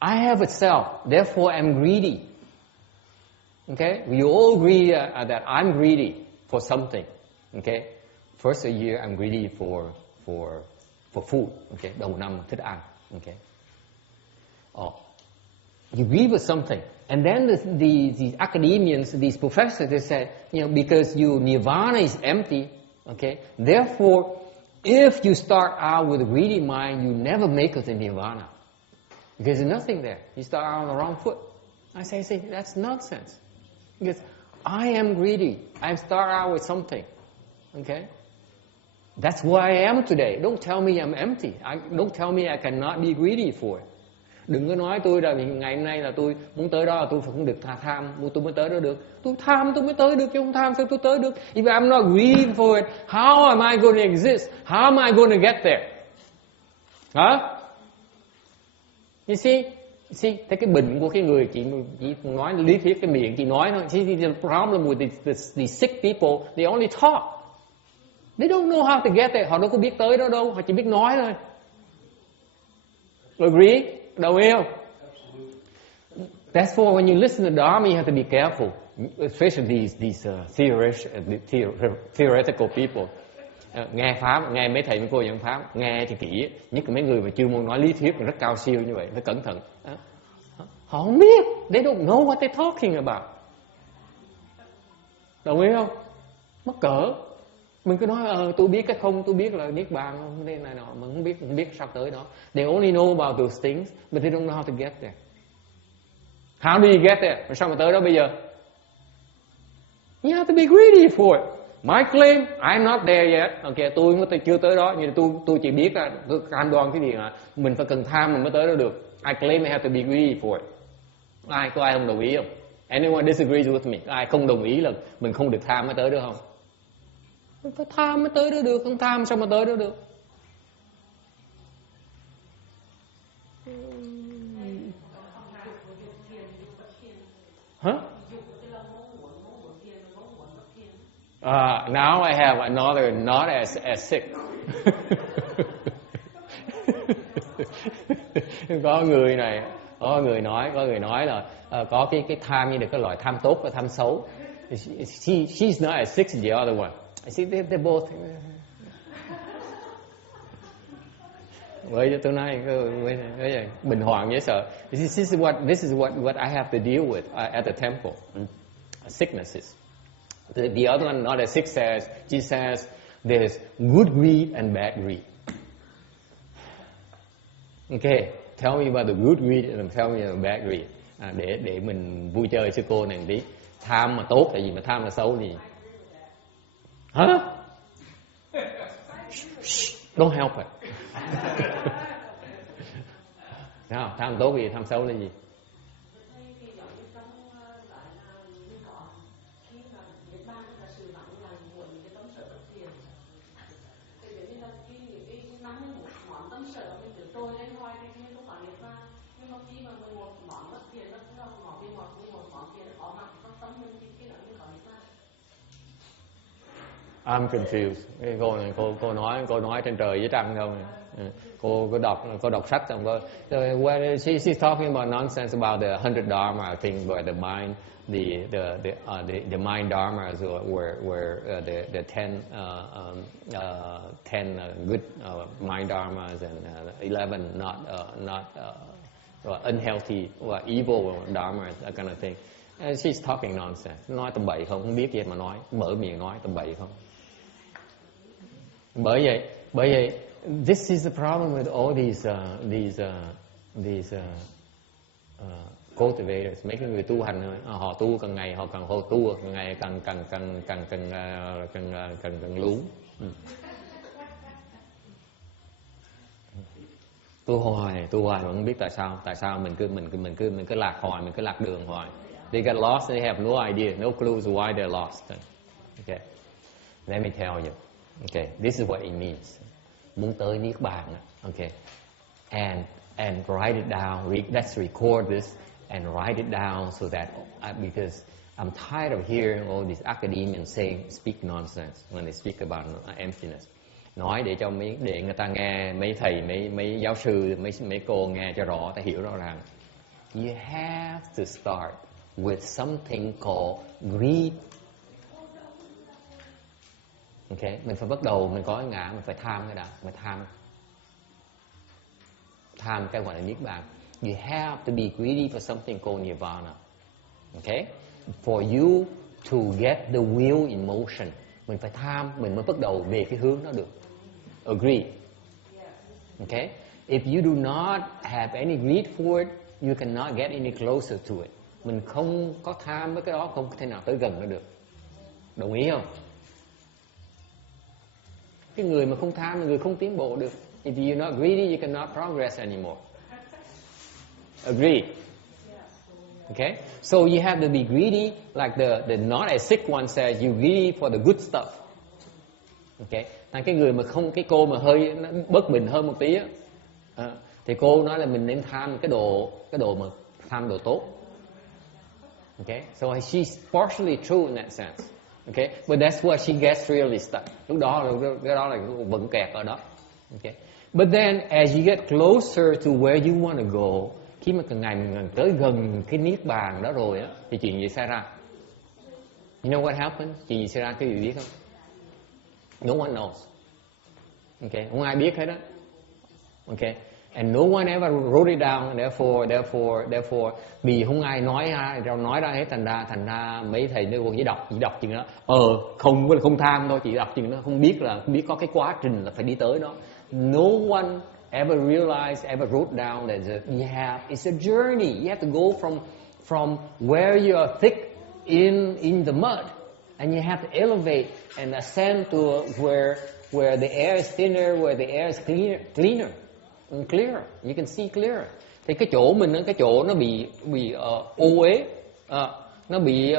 I have a self, therefore I'm greedy. Okay? We all agree that I'm greedy for something. Okay? First a year I'm greedy for food. Okay? Đầu năm thích ăn. Okay? You agree with something. And then these academians, these professors, they say, because nirvana is empty, okay, therefore, if you start out with a greedy mind, you never make it to nirvana. Because there's nothing there. You start out on the wrong foot. I say, that's nonsense. Because I am greedy. I start out with something. Okay? That's who I am today. Don't tell me I'm empty. Don't tell me I cannot be greedy for it. Đừng có nói tôi là ngày hôm nay là tôi muốn tới đó là tôi không được tham, tôi mới tới đó được. Tôi tham tôi mới tới được chứ không tham sao tôi tới được? If I'm not greedy for it, how am I going to exist? How am I going to get there? Hả? You see, thấy cái bệnh của cái người chỉ nói lý thuyết cái miệng chỉ nói thôi. See, the problem with these sick people, they only talk. They don't know how to get there. Họ đâu có biết tới đó đâu, họ chỉ biết nói thôi. Agree? Đồng ý không? That's why when you listen to Dharma, you have to be careful, especially these theoretical people. Nghe pháp, nghe mấy thầy mấy cô giảng pháp, nghe thì kỹ, nhất là mấy người mà chưa muốn nói lý thuyết rất cao siêu như vậy, phải cẩn thận. Họ không biết, they don't know what they're talking about. Đồng ý không? Mắc cỡ. Mình cứ nói tôi biết cái không, tôi biết là Niết Bàn không, đây này nọ, mà không biết sao tới đó. They only know about those things, but they don't know how to get there. How do you get there? Mà sao mà tới đó bây giờ? You have to be greedy for it. My claim, I'm not there yet. Okay, tôi chưa tới đó, nhưng tôi chỉ biết là tôi cam đoan cái gì là mình phải cần tham mình mới tới đó được. I claim I have to be greedy for it. Có ai không đồng ý không? Anyone disagrees with me? Ai không đồng ý là mình không được tham mới tới được không? Phải tham mới tới đó được, không tham sao mà tới đó được? Huh? Now I have another not as sick. Có người nói là có cái tham như được cái loại tham tốt và tham xấu. She's not as sick as the other one. I see they're both. Bởi tôi nói bình hoàng dễ sợ. This is what I have to deal with at the temple. Sicknesses. The other one, not as sick says, she says, there's good greed and bad greed. Okay, tell me about the good greed and tell me about the bad greed. Để mình vui chơi sư cô này một tí. Tham mà tốt là gì, mà tham là xấu là gì? Hả? Don't help it. Nào, tham tốt gì, tham xấu là gì? I'm confused. Cái cô này cô nói trên trời dưới trăng không? Cô đọc sách xong cô. When she's talking about nonsense about the 100 dharma, I think, where the mind, the mind dharmas were the 10 good mind dharmas and 11 not unhealthy or evil dharmas, that kind of thing. And she's talking nonsense. Nói tầm bậy không biết gì mà nói, mở miệng nói tầm bậy không. Bởi vậy, this is the problem with all these cultivators, mấy cái người tu hành, họ tu càng ngày họ càng lún. Tu hoài mà không biết tại sao mình cứ lạc hoài, mình cứ lạc đường hoài. They get lost, they have no idea, no clues why they're lost. Okay, let me tell you. Okay, this is what it means. Muốn tới niết bàn. Okay, and write it down. Let's record this and write it down so that because I'm tired of hearing all these academics speak nonsense when they speak about emptiness. Nói để người ta nghe, mấy thầy, mấy giáo sư, mấy cô nghe cho rõ, ta hiểu rõ ràng. You have to start with something called greed. Okay, mình phải bắt đầu, mình có cái ngã, mình phải tham cái đã, mình tham cái gọi là niết bàn. You have to be greedy for something called nirvana. Okay, for you to get the will in motion, mình phải tham, mình mới bắt đầu về cái hướng đó được. Agree? Okay, if you do not have any greed for it, you cannot get any closer to it. Mình không có tham với cái đó, không thể nào tới gần nó được. Đồng ý không? Cái người mà không tham là người không tiến bộ được. If you're not greedy, you cannot progress anymore. Agree? Okay? So you have to be greedy, like the not as sick one says, you greedy for the good stuff. Okay? Cái người mà không, cái cô mà hơi bất bình hơn một tí á, thì cô nói là mình nên tham cái đồ mà tham đồ tốt. Okay? So she's partially true in that sense. Okay, but that's where she gets really stuck. Lúc đó cái đó là vẫn kẹt ở đó. Okay, but then as you get closer to where you want to go, khi mà càng ngày mình tới gần cái niết bàn đó rồi á, thì chuyện gì xảy ra? You know what happens? Chuyện gì xảy ra? Cái gì biết không? No one knows. Okay, không ai biết hết á. Okay, and no one ever wrote it down. Therefore, vì không ai nói ra hết, thành ra mấy thầy nó chỉ đọc chừng đó. Không tham thôi, chỉ đọc chừng đó, không biết có cái quá trình là phải đi tới đó. No one ever realized, ever wrote down that it's a journey. You have to go from where you are thick in the mud, and you have to elevate and ascend to where the air is thinner, where the air is cleaner. Clearer, you can see clearer. Thì cái chỗ mình, cái chỗ nó bị ô uế, nó bị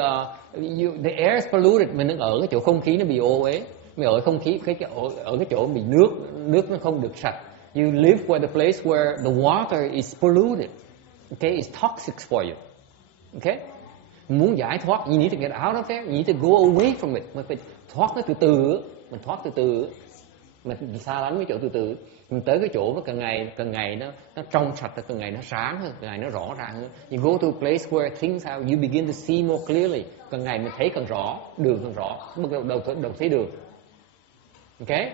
the air is polluted. Mình đang ở cái chỗ không khí nó bị ô uế, mình ở không khí ở cái chỗ bị nước nó không được sạch. You live where the place where the water is polluted. Okay, it's toxic for you. Okay, muốn giải thoát, you need to get out of there. You need to go away from it. Mình phải thoát nó từ từ. Mình thoát từ từ. Mình xa lánh cái chỗ từ từ. Mình tới cái chỗ càng ngày nó trong sạch, càng ngày nó sáng hơn, càng ngày nó rõ ràng hơn. You go to a place where things have, you begin to see more clearly. Càng ngày mình thấy càng rõ, đường càng rõ, bắt đầu thấy đường. Okay?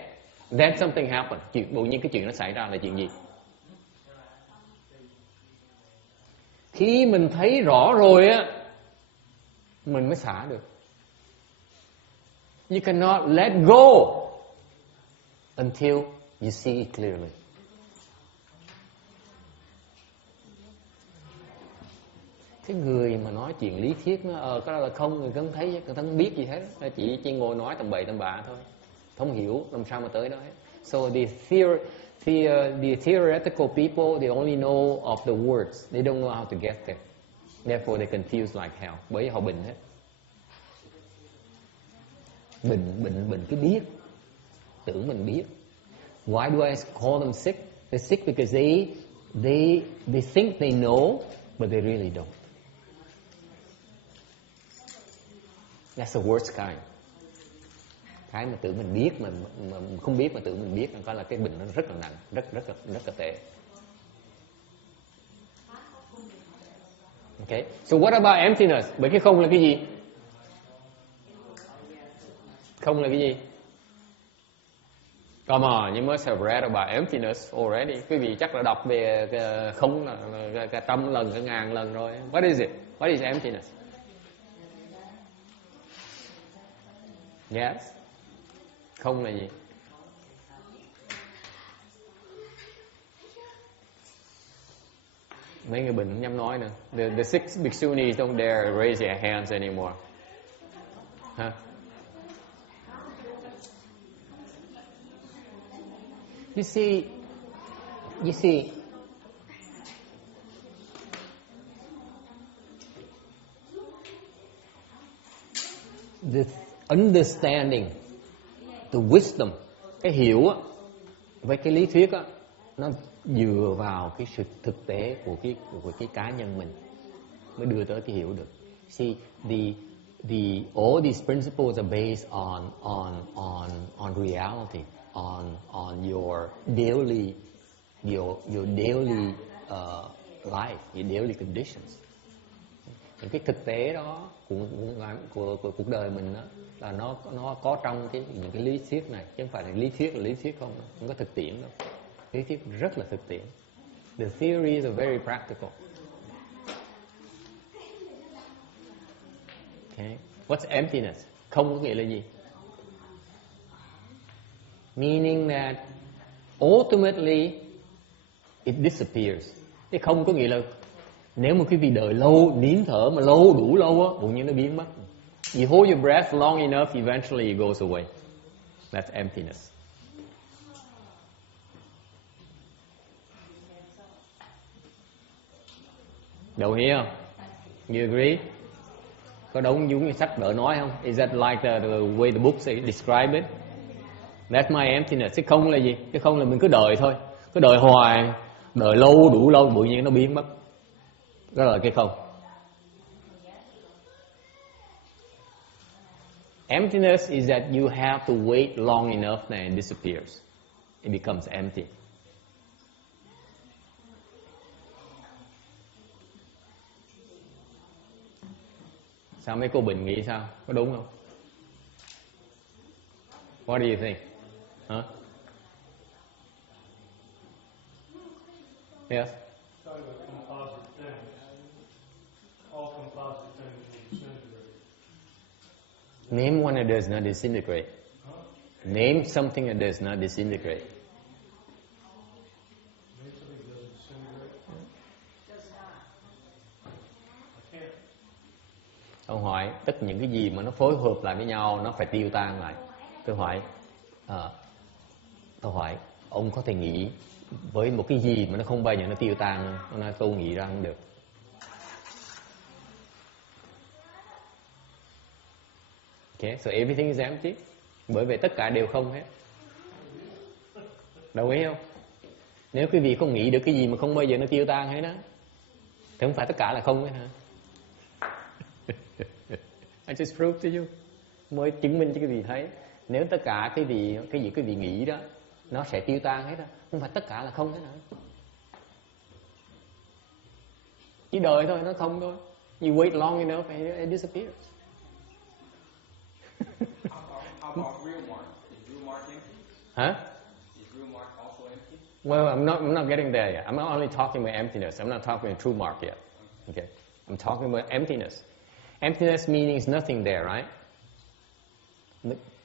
Then something happened. Đột nhiên cái chuyện nó xảy ra là chuyện gì? Khi mình thấy rõ rồi á, mình mới xả được. You cannot let go until you see it clearly. Cái người mà nói chuyện lý thuyết nó cái đó là không, người ta không thấy, người ta không biết gì hết, chỉ ngồi nói tầm bậy tầm bạ thôi, không hiểu làm sao mà tới đó hết. So the theoretical people, they only know of the words, they don't know how to get there. Therefore they confuse like hell. Bởi vì họ bệnh hết. Bệnh cái biết, tưởng mình biết. Why do I call them sick? They're sick because they think they know, but they really don't. That's the worst kind. Cái mà tưởng mình biết mà không biết mà tưởng mình biết, coi là cái bệnh nó rất là nặng, rất là tệ. Okay. So what about emptiness? Bởi cái không là cái gì? Không là cái gì? Come on, you must have read about emptiness already. Quý vị chắc là đọc về không là cả trăm lần, cả ngàn lần rồi. What is it? What is emptiness? Yes. Không là gì? Mấy người bệnh không dám nói nữa. The six bhikshunis don't dare raise their hands anymore. Huh? You see, the understanding, the wisdom, cái hiểu á, với cái lý thuyết á, nó dựa vào cái sự thực tế của cái cá nhân mình mới đưa tới cái hiểu được. See, all these principles are based on reality, on your daily life, your daily conditions. Những cái thực tế đó của cuộc đời mình đó, là nó có trong những cái lý thuyết này, chứ không phải là lý thuyết không có thực tiễn đâu. Lý thuyết rất là thực tiễn. The theories are very practical. Okay. What's emptiness? Không có nghĩa là gì? Meaning that ultimately it disappears. Cái không có nghĩa là nếu mà quý vị đợi lâu, nín thở mà đủ lâu á, tự nhiên nó biến mất. You hold your breath long enough, eventually it goes away. That's emptiness. Đâu hiểu không? You agree? Có đúng giống như sách vở nói không? Is that like the way the book describe it? That's my emptiness. Cái không là gì? Cái không là mình cứ đợi thôi. Cứ đợi hoài, đợi lâu, đủ lâu, tự nhiên nó biến mất. Đó là cái không. Emptiness is that you have to wait long enough and it disappears. It becomes empty. Sao mấy cô Bình nghĩ sao? Có đúng không? What do you think? Huh? Yes? All composite things will disintegrate. Name one that does not disintegrate. Name something that does not disintegrate. Name something that doesn't disintegrate. Does not. I can't. Ông hỏi tất những cái gì mà nó phối hợp lại với nhau nó phải tiêu tan lại. Tôi hỏi ông có thể nghĩ với một cái gì mà nó không bao giờ nó tiêu tan không? Ông nói tôi nghĩ ra không được. Okay, so everything is empty. Bởi vì tất cả đều không hết. Đồng ý không? Nếu quý vị không nghĩ được cái gì mà không bao giờ nó tiêu tan hết đó, thì không phải tất cả là không hết hả? I just proved to you. Mới chứng minh cho quý vị thấy, nếu tất cả cái gì quý vị nghĩ đó nó sẽ tiêu tan hết đó, không phải tất cả là không hết hả? Chỉ đời thôi, nó không thôi. You wait long enough and it disappears. How about real mark? Is real mark empty? Huh? Is real mark also empty? Well, I'm not getting there yet. I'm only talking about emptiness. I'm not talking about true mark yet. Okay, I'm talking about emptiness. Emptiness means nothing there, right?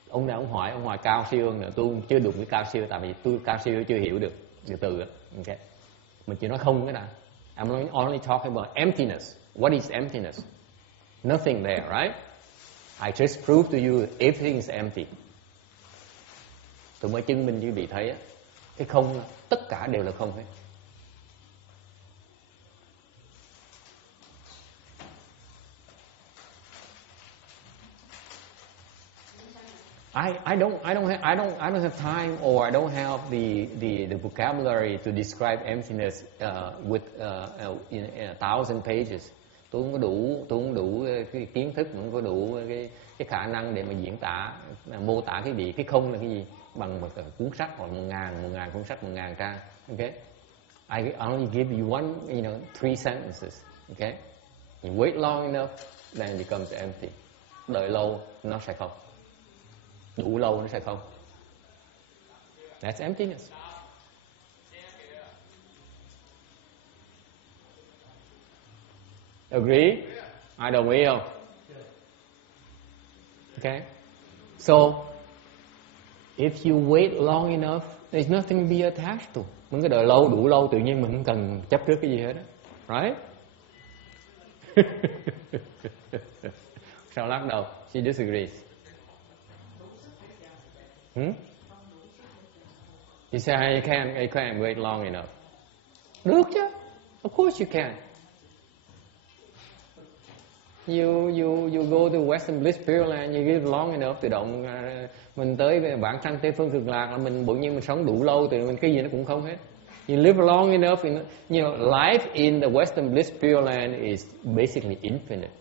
Ông nào ông hỏi cao siêu nữa, tôi chưa đụng cái cao siêu, tại vì tôi cao siêu chưa hiểu được từ đó. Okay, mình chỉ nói không cái nào. I'm only talking about emptiness. What is emptiness? Nothing there, right? I just proved to you everything is empty. Tôi mới chứng minh cho quý vị thấy á, cái không, tất cả đều là không hết. I don't have time, or I don't have the vocabulary to describe emptiness with in 1,000 pages. Tôi không đủ cái kiến thức, không có đủ cái khả năng để mà diễn tả, mô tả cái gì, cái không là cái gì bằng một cuốn sách hoặc 1.000 cuốn sách, 1.000 trang. Okay, I only give you one, 3 sentences. Okay, you wait long enough, then it becomes empty. Đợi lâu nó sẽ không. Đủ lâu nó sẽ không. That's emptiness. Agree? Ai đồng ý không? Okay. So, if you wait long enough, there's nothing to be attached to. Mình cứ đợi lâu, đủ lâu, tự nhiên mình không cần chấp trước cái gì hết đó. Right? Sao lắc đầu? She disagrees. You say you can't wait long enough. Được chứ? Of course you can. You go to Western Bliss Pureland, you live long enough, tự động mình tới vãng sanh Tây phương cực lạc là mình bỗng nhiên mình sống đủ lâu, thì mình cái gì nó cũng không hết. You live long enough, life in the Western Bliss Pureland is basically infinite.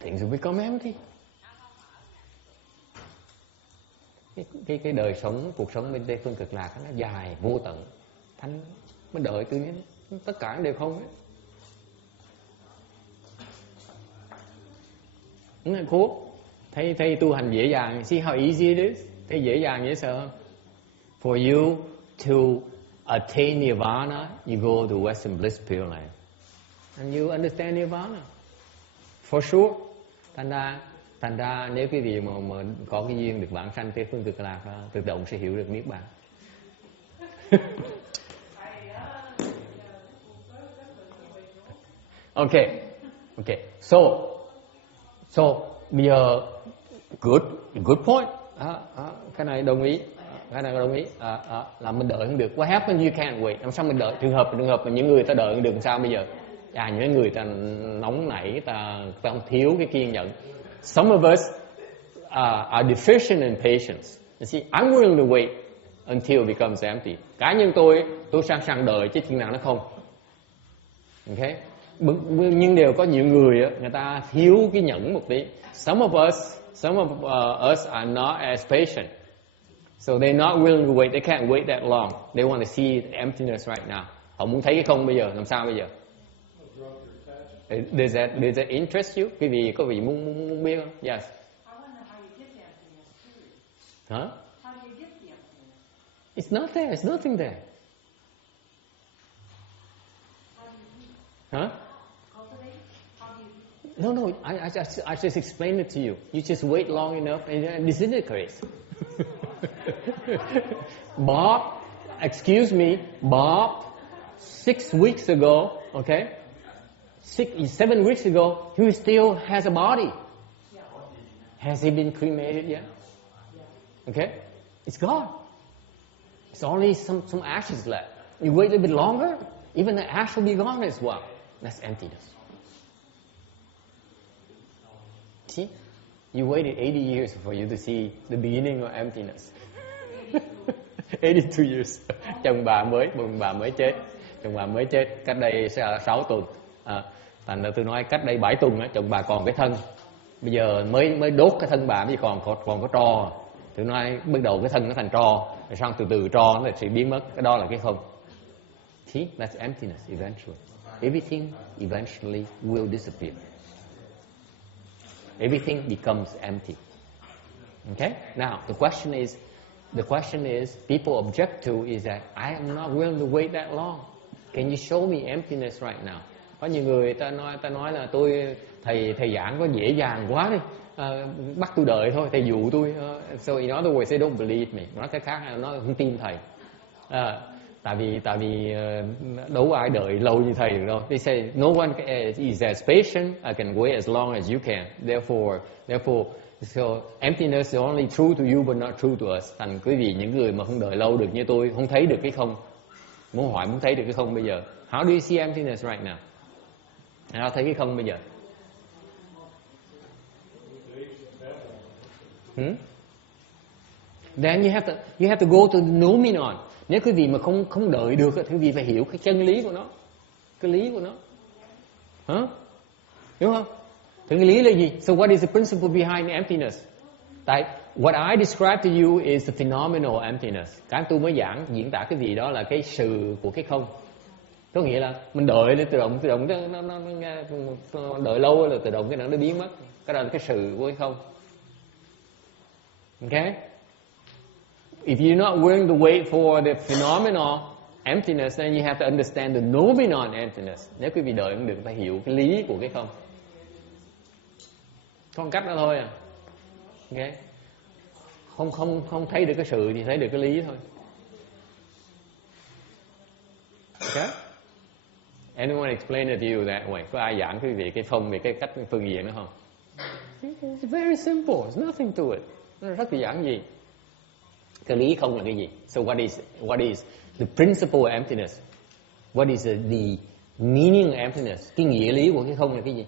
Things will become empty. Cái đời sống, cuộc sống bên Tây phương cực lạc nó dài vô tận, thanh mới đợi tự nhiên tất cả đều không hết. Cool. Thấy tu hành dễ dàng. See how easy it is. Thấy dễ dàng dễ sợ không? For you to attain nirvana, you go to Western Bliss Pureland, and you understand nirvana for sure. Thành ra nếu cái gì mà có cái duyên được vãng sanh Tây phương cực lạc, tự động sẽ hiểu được niết bàn. Okay. So bây giờ good point. Cái này đồng ý. Là mình đợi không được. What happens you can't wait? Làm sao mình đợi? Trường hợp mà những người ta đợi không được làm sao bây giờ? Những người ta nóng nảy, ta không thiếu cái kiên nhẫn. Some of us are deficient in patience. You see, I'm willing to wait until it becomes empty. Cá nhân tôi sẵn sàng đợi chứ chừng nào nó không. Okay? Nhưng đều có nhiều người người ta thiếu cái nhẫn một tí. Some of us are not as patient, so they're not willing to wait. They can't wait that long. They want to see the emptiness right now. Họ muốn thấy cái không bây giờ, làm sao bây giờ? Does that interest you? Cái gì có vị muốn biết không? Yes. I want to know how you get the emptiness too. Huh? How do you get the emptiness? It's not there. It's nothing there. How do you eat? Huh? Cultivate? How do you eat? No. I just explained it to you. You just wait long enough and it disintegrates. Bob, excuse me, Bob, 6 weeks ago, okay? 7 weeks ago, he still has a body. Has he been cremated yet? Okay? It's gone. It's only some ashes left. You wait a little bit longer, even the ash will be gone as well. That's emptiness. See? You waited 80 years for you to see the beginning of emptiness. 82 years. Chồng bà mới chết. Chồng bà mới chết cách đây 6 tuần. Thành ra tôi nói cách đây 7 tuần chồng bà còn cái thân. Bây giờ mới đốt cái thân bà, mới còn có tro. Tôi nói bắt đầu cái thân nó thành tro, rồi xong từ từ tro nó sẽ biến mất. Cái đó là cái không. See, that's emptiness eventually. Everything eventually will disappear. Everything becomes empty. Okay? Now the question is people object to is that I am not willing to wait that long. Can you show me emptiness right now? Có nhiều người ta nói là thầy giảng có dễ dàng quá đi, bắt tôi đợi thôi, thầy dụ tôi. So in other words, they don't believe me. Nói cách khác là nó không tin thầy. Tại vì đâu có ai đợi lâu như thầy được đâu. They say no one is as patient. I can wait as long as you can. Therefore, so emptiness is only true to you but not true to us. Thành quý vị những người mà không đợi lâu được như tôi, không thấy được cái không. Muốn thấy được cái không bây giờ. How do you see emptiness right now? How thấy cái không bây giờ? Then you have to go to the noumenon. Nếu quý vị mà không đợi được thì quý vị phải hiểu cái chân lý của nó, cái lý của nó. Đúng không? Thì cái lý là gì? So what is the principle behind emptiness? Tại what I describe to you is the phenomenal emptiness. Cái tôi mới diễn tả cái gì đó là cái sự của cái không. Có nghĩa là mình đợi để tự động nó đợi lâu là tự động cái nó biến mất. Cái đó là cái sự của cái không. Okay? If you're not willing to wait for the phenomenal emptiness, then you have to understand the noumenon emptiness. Nếu quý vị đợi không được, phải hiểu cái lý của cái không. Có một cách đó thôi à. Okay? Không thấy được cái sự thì thấy được cái lý thôi. Okay? Anyone explain it to you that way? Có ai giảng quý vị cái không về cái cách phương diện đó không? It's very simple. There's nothing to it. Nó rất là giản dị. Cái lý không là cái gì? So what is the principle of emptiness? What is the meaning of emptiness? Cái nghĩa lý của cái không là cái gì?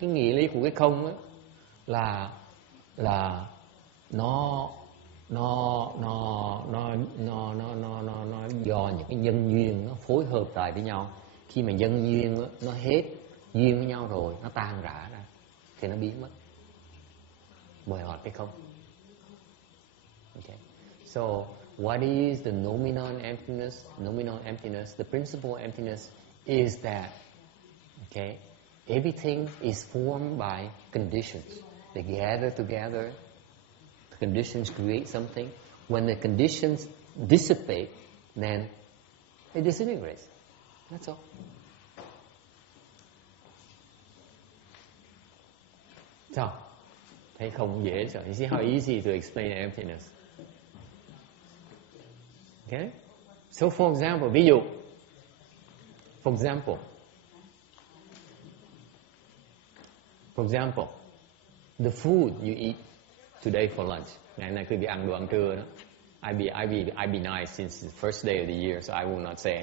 Cái nghĩa lý của cái không á là nó do những cái nhân duyên nó phối hợp lại với nhau. Khi mà nhân duyên nó hết duyên với nhau rồi, nó tan rã ra thì nó biến mất. Bởi họ cái không. Okay. So what is the noumenon emptiness? Noumenon emptiness. The principle of emptiness is that, okay, everything is formed by conditions. They gather together. The conditions create something. When the conditions dissipate, then it disintegrates. That's all. So, thấy không dễ sợ. You see how easy to explain emptiness. Okay? So for example, ví dụ. For example, the food you eat today for lunch. Ngày nay quý vị ăn đồ ăn trưa đó. I be nice since the first day of the year, so I will not say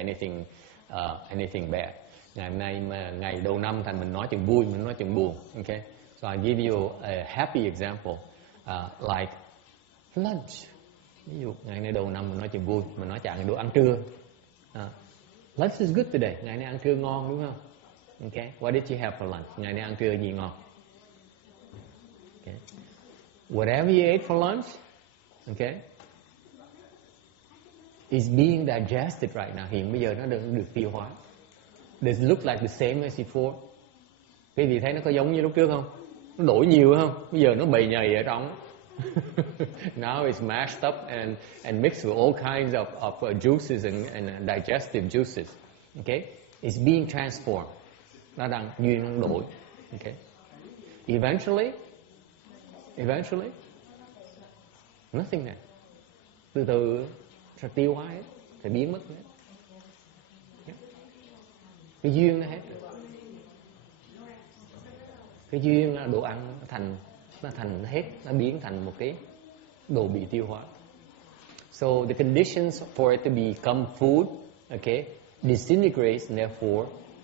anything bad. Ngày hôm nay mà ngày đầu năm thành mình nói chuyện vui, mình nói chuyện buồn. Okay? So I give you a happy example, like lunch. Ví dụ ngày nay đầu năm mình nói chuyện vui, mình nói chuyện đồ ăn trưa. Lunch is good today. Ngày nay ăn trưa ngon đúng không? Okay. What did you have for lunch? Ngày nay ăn trưa gì ngon? Okay. Whatever you ate for lunch, okay, is being digested right now. Hiện bây giờ nó được tiêu hóa. Does it look like the same as before? Quý vị thấy nó có giống như lúc trước không? Nó đổi nhiều không? Bây giờ nó bầy nhầy ở trong. Now it's mashed up and mixed with all kinds of juices and digestive juices. Okay? It's being transformed. Nó đang duyên nó đổi. Okay? Eventually, nothing there. Từ từ sẽ tiêu hóa hết, sẽ biến mất hết. Cái duyên nó hết. Cái duyên là đồ ăn nó thành hết, nó biến thành một cái đồ bị tiêu hóa. So the conditions for it to become food, okay, disintegrates, and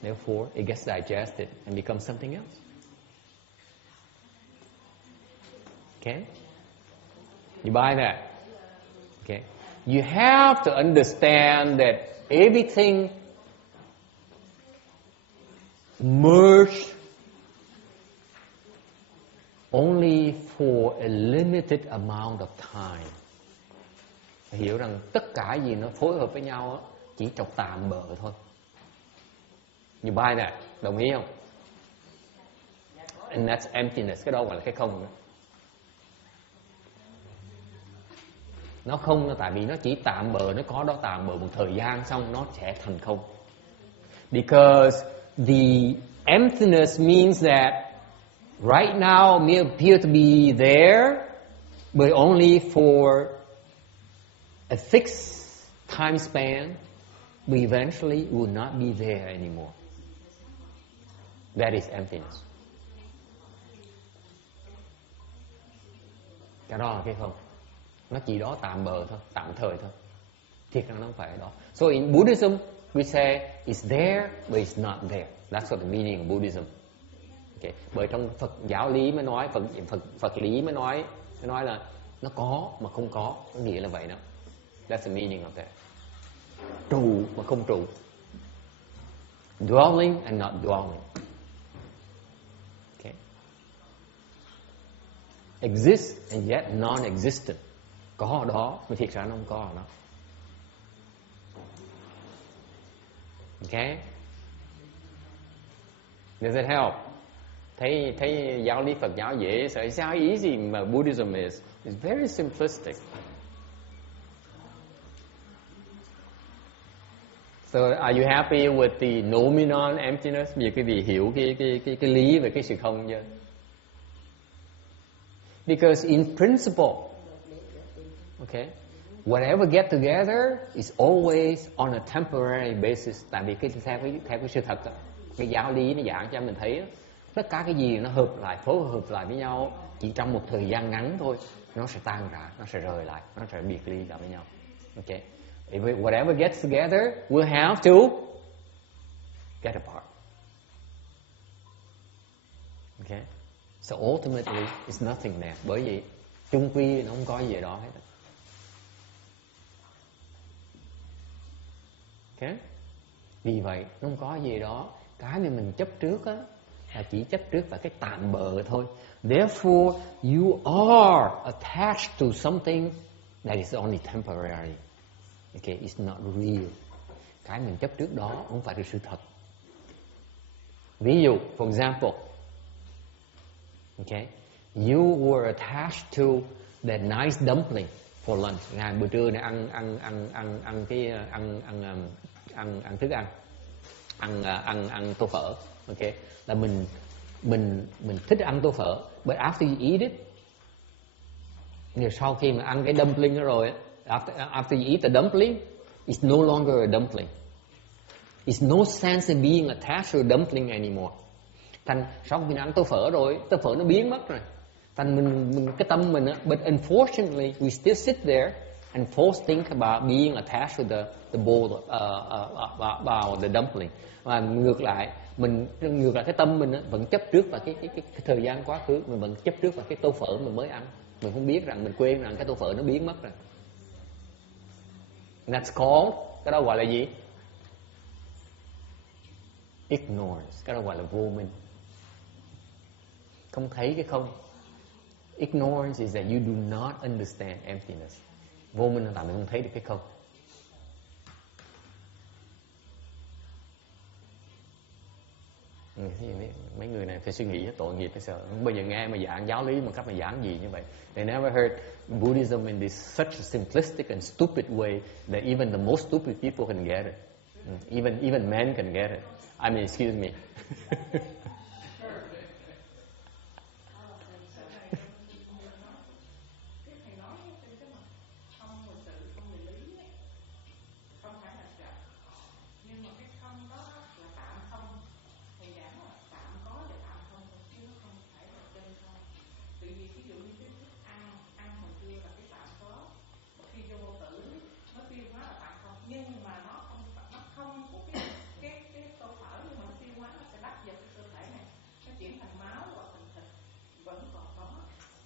therefore it gets digested and becomes something else. Okay? You buy that? Okay. You have to understand that everything merged only for a limited amount of time. Phải hiểu rằng tất cả gì nó phối hợp với nhau chỉ trong tạm bợ thôi. You buy that? Đồng ý không? And that's emptiness. Cái đó gọi là cái không nữa. Nó không là tại vì nó chỉ tạm bợ, nó có đó tạm bợ một thời gian xong nó sẽ thành không. Because the emptiness means that right now may appear to be there, but only for a fixed time span, but eventually will not be there anymore. That is emptiness. Cái đó là cái không. Nó chỉ đó tạm bợ thôi, tạm thời thôi. Thiệt ra nó không phải đó. So in Buddhism, we say it's there, but it's not there. That's what the meaning of Buddhism. Okay. Bởi trong Phật giáo lý mới nói, Phật lý mới nói là nó có mà không có, có nghĩa là vậy đó. That's the meaning of that. Trụ mà không trụ. Dwelling and not dwelling. Okay. Exist and yet non-existent. Có ở đó mà thiệt ra nó không có ở đó. Okay. Does it help? Thấy giáo lý Phật giáo dễ sợ. Sao ý gì mà Buddhism is? It's very simplistic. So are you happy with the nominal emptiness? Bây giờ quý vị hiểu cái lý về cái sự không chưa? Because in principle, okay, whatever get together is always on a temporary basis. Tại vì theo cái sự thật đó, cái giáo lý nó giảng cho mình thấy đó, tất cả cái gì nó hợp lại, phối hợp lại với nhau chỉ trong một thời gian ngắn thôi, nó sẽ tan rã, nó sẽ rời lại, nó sẽ biệt ly lại với nhau. Okay, if whatever gets together, we'll have to get apart. Okay, so ultimately it's nothing there. Bởi vì chung quy nó không có gì đó hết. Okay, vì vậy nó không có gì đó. Cái mà mình chấp trước á là chỉ chấp trước vào cái tạm bợ thôi. Therefore, you are attached to something that is only temporary. Okay, it's not real. Cái mình chấp trước đó không phải là sự thật. Ví dụ, for example, okay, you were attached to that nice dumpling for lunch. Ngày bữa trưa này ăn thức ăn tô phở. Okay, là mình thích ăn tô phở, but after you eat it, nếu sau khi mà ăn cái dumpling đó rồi, after you eat the dumpling, it's no longer a dumpling. It's no sense in being attached to a dumpling anymore. Thành sau khi mình ăn tô phở rồi, tô phở nó biến mất rồi. Thành mình cái tâm mình á, but unfortunately we still sit there and first think about being attached to the bowl, about the dumpling. Và ngược lại cái tâm mình á, vẫn chấp trước vào cái thời gian quá khứ, mình vẫn chấp trước vào cái tô phở mình mới ăn. Mình không biết rằng, mình quên rằng cái tô phở nó biến mất rồi. That's called, cái đó gọi là gì? Ignorance. Cái đó gọi là vô minh. Không thấy cái không. Ignorance is that you do not understand emptiness. Vô minh là tại mình không thấy được cái không. Mấy người này phải suy nghĩ tội nghiệp hay sợ. Không bao giờ nghe mà giảng giáo lý một cách mà giảng gì như vậy. They never heard Buddhism in this such a simplistic and stupid way that even the most stupid people can get it. Even men can get it. I mean, excuse me.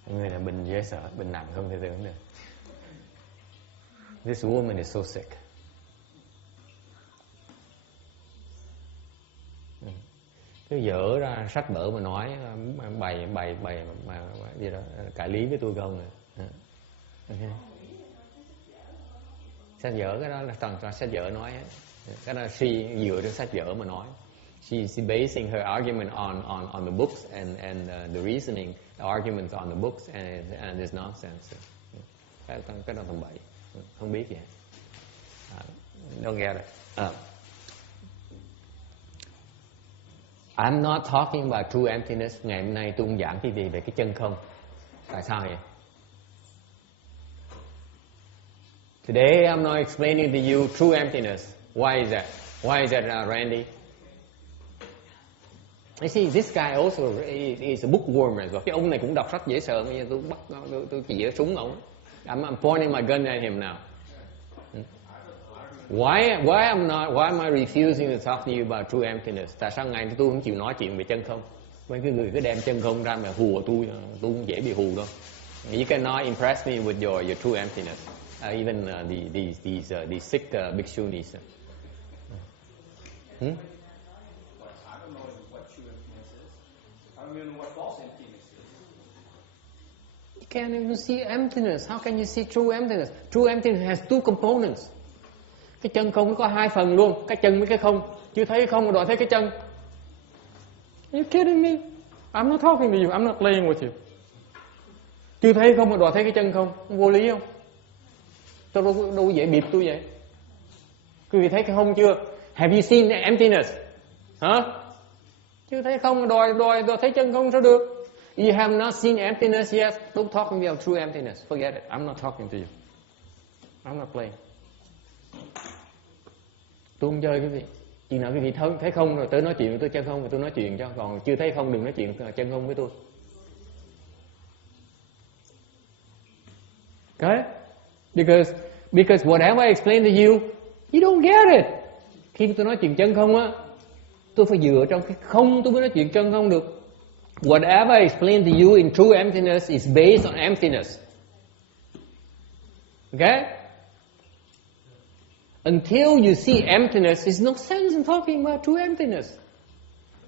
Người là bình dễ sợ, bình nặng không thể tưởng được. This woman is so sick. Cứ dở ra sách vở mà nói bày mà gì đó cãi lý với tôi không à. Okay. Sách vở cái đó là toàn sách vở nói ấy. Cái đó she dựa trên sách vở mà nói. She's basing her argument on the books and the reasoning, the arguments on the books and there's nonsense. Cái đó tầm bậy. Không biết vậy. Don't get it. I'm not talking about true emptiness. Ngày hôm nay tôi không giảng cái gì về cái chân không. Tại sao vậy? Today I'm not explaining to you true emptiness. Why is that? Why is that, Randy? You see, this guy also is a bookworm as well. Cái ông này cũng đọc sách dễ sợ. Bây giờ tôi chỉ súng ông. I'm pointing my gun at him now. Why am I refusing to talk to you about true emptiness? Tại sao ngày tôi không chịu nói chuyện về chân không? Mấy cái người cứ đem chân không ra mà hùa tôi không dễ bị hù đâu. You cannot impress me with your true emptiness. Even these sick bhikshunis. I don't know what true emptiness is. I don't even know what false emptiness is. You can't even see emptiness. How can you see true emptiness? True emptiness has two components. Cái chân không nó có hai phần luôn, cái chân với cái không. Chưa thấy cái không mà đòi thấy cái chân. Are you kidding me? I'm not talking to you. I'm not playing with you. Chưa thấy không mà đòi thấy cái chân không. Vô lý không? Tôi đâu dễ bịp tôi vậy. Quý vị thấy cái không chưa? Have you seen emptiness? Hả? Chưa thấy không mà đòi thấy chân không sao được? You have not seen emptiness yet. Don't talk to me about true emptiness. Forget it. I'm not talking to you. I'm not playing. Tôi không chơi quý vị. Chừng nào quý vị thấy không rồi tới nói chuyện với tôi chân không rồi tôi nói chuyện cho. Còn chưa thấy không đừng nói chuyện chân không với tôi. Okay? Because whatever I explain to you don't get it. Khi tôi nói chuyện chân không á, tôi phải dựa trong cái không tôi mới nói chuyện chân không được. Whatever I explain to you in true emptiness is based on emptiness. Okay? Until you see emptiness, there's no sense in talking about true emptiness.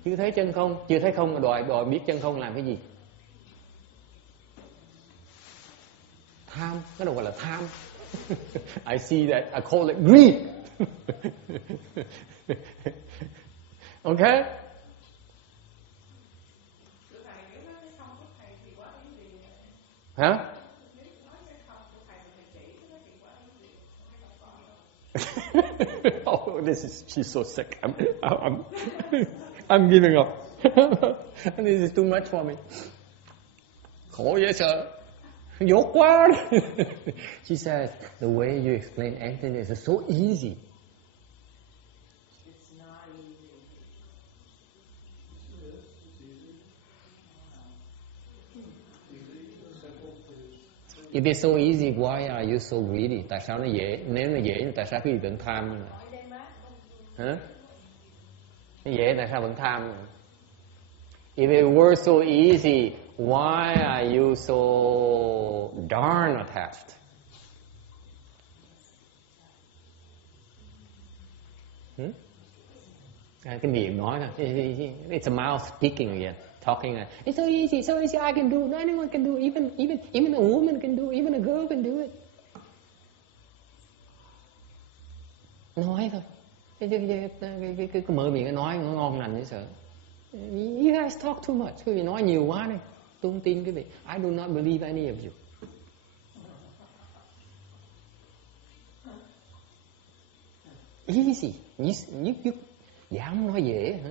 Chưa thấy chân không, chưa thấy không mà đòi biết chân không làm cái gì? Tham, cái đầu gọi là tham. I see that, I call it greed. Okay? Hả? Oh, she's so sick. I'm giving up. This is too much for me. Khổ dễ sợ. Dốt quá. She says, the way you explain emptiness is so easy. It's not easy. If it's so easy, why are you so greedy? Tại sao nó dễ? Nếu nó dễ, tại sao cứ vẫn tham? Hả? Nó dễ, tại sao vẫn tham? If it were so easy, why are you so darn attached? Cái miệng nói thôi. It's a mouth speaking again. Talking, it's so easy, I can do it, anyone can do it, even a woman can do it, even a girl can do it. Nói thôi. Cái mở miệng nói ngon lành dễ sợ. You guys talk too much. Quý vị nói nhiều quá đi. Tôi không tin quý vị. I do not believe any of you. Easy. You dám nói dễ hả?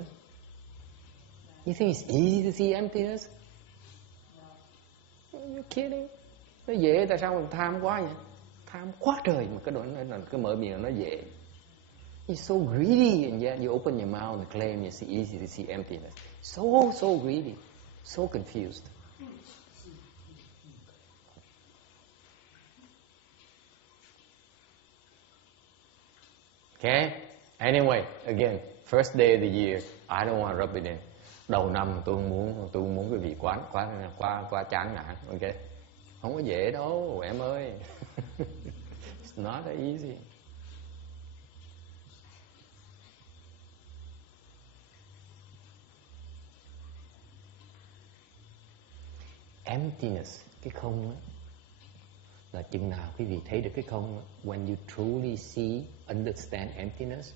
You think it's easy to see emptiness? You're kidding. Nó dễ, tại sao mình tham quá vậy? Tham quá trời mà cái mở miệng nó dễ. You're so greedy and yet you open your mouth and claim it's easy to see emptiness. So greedy, so confused. Okay? Anyway, again, first day of the year, I don't want to rub it in. Đầu năm tôi không muốn cái vị quá chán nản, ok? Không có dễ đâu em ơi. It's not that easy. Emptiness, cái không á, là chừng nào quý vị thấy được cái không á, when you truly see, understand emptiness,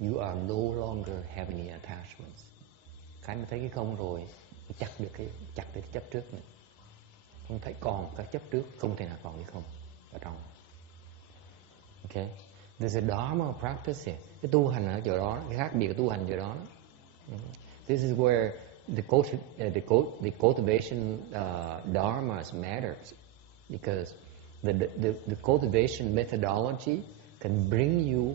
you are no longer having any attachments. Cái mà thấy cái không rồi, chặt được cái chấp trước này. Không thấy còn cái chấp trước, không thể nào còn cái không ở trong. Okay, there's a Dharma practice here. Cái tu hành ở chỗ đó, cái khác biệt của tu hành chỗ đó. This is where the cultivation dharmas matters, because the cultivation methodology can bring you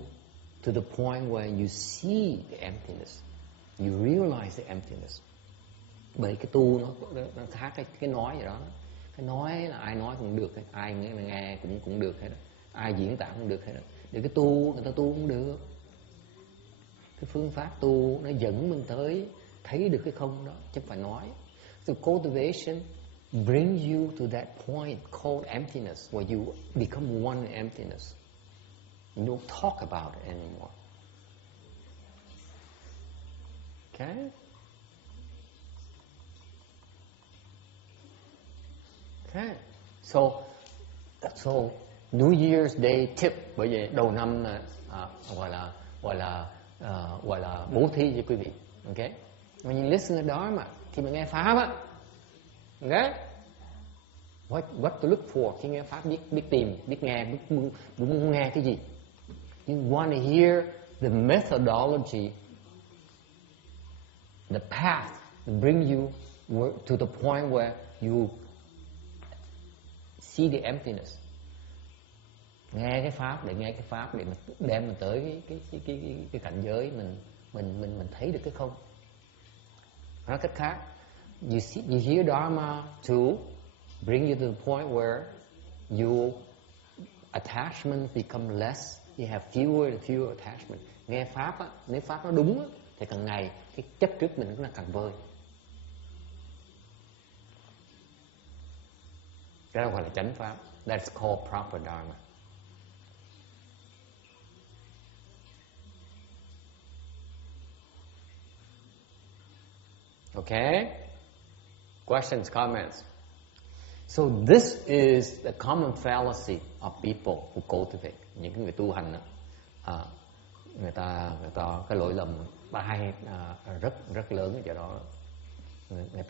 to the point where you see the emptiness, you realize the emptiness. Bởi cái tu nó khác cái nói vậy đó. Cái nói là ai nói cũng được, ai nghe cũng được hết đó. Ai diễn tả cũng được hết đó. Để cái tu, người ta tu cũng được. Cái phương pháp tu nó dẫn mình tới thấy được cái không đó, chứ không phải nói. So cultivation brings you to that point called emptiness, where you become one in emptiness. You don't talk about it anymore. Okay? Okay. So New Year's Day tip, bởi vì đầu năm là gọi là bố thí cho quý vị. Okay? When you listen to Dharma, khi mà nghe pháp á, okay? What to look for? Khi nghe pháp biết tìm, biết nghe, muốn nghe cái gì? You want to hear the methodology, the path to bring you to the point where you see the emptiness. Nghe cái pháp để đem mình tới cái cảnh giới mình thấy được cái không. Nói cách khác, you hear Dharma to bring you to the point where your attachments become less. You have fewer and fewer attachments. Nghe pháp á, nếu pháp nó đúng á, thì càng ngày cái chấp trước mình nó càng vơi. Cái đó gọi là chánh pháp. That's called proper Dharma. Okay? Questions, comments? So this is the common fallacy of people who cultivate. Những người tu hành đó, người ta cái lỗi lầm rất lớn ở chỗ đó. Người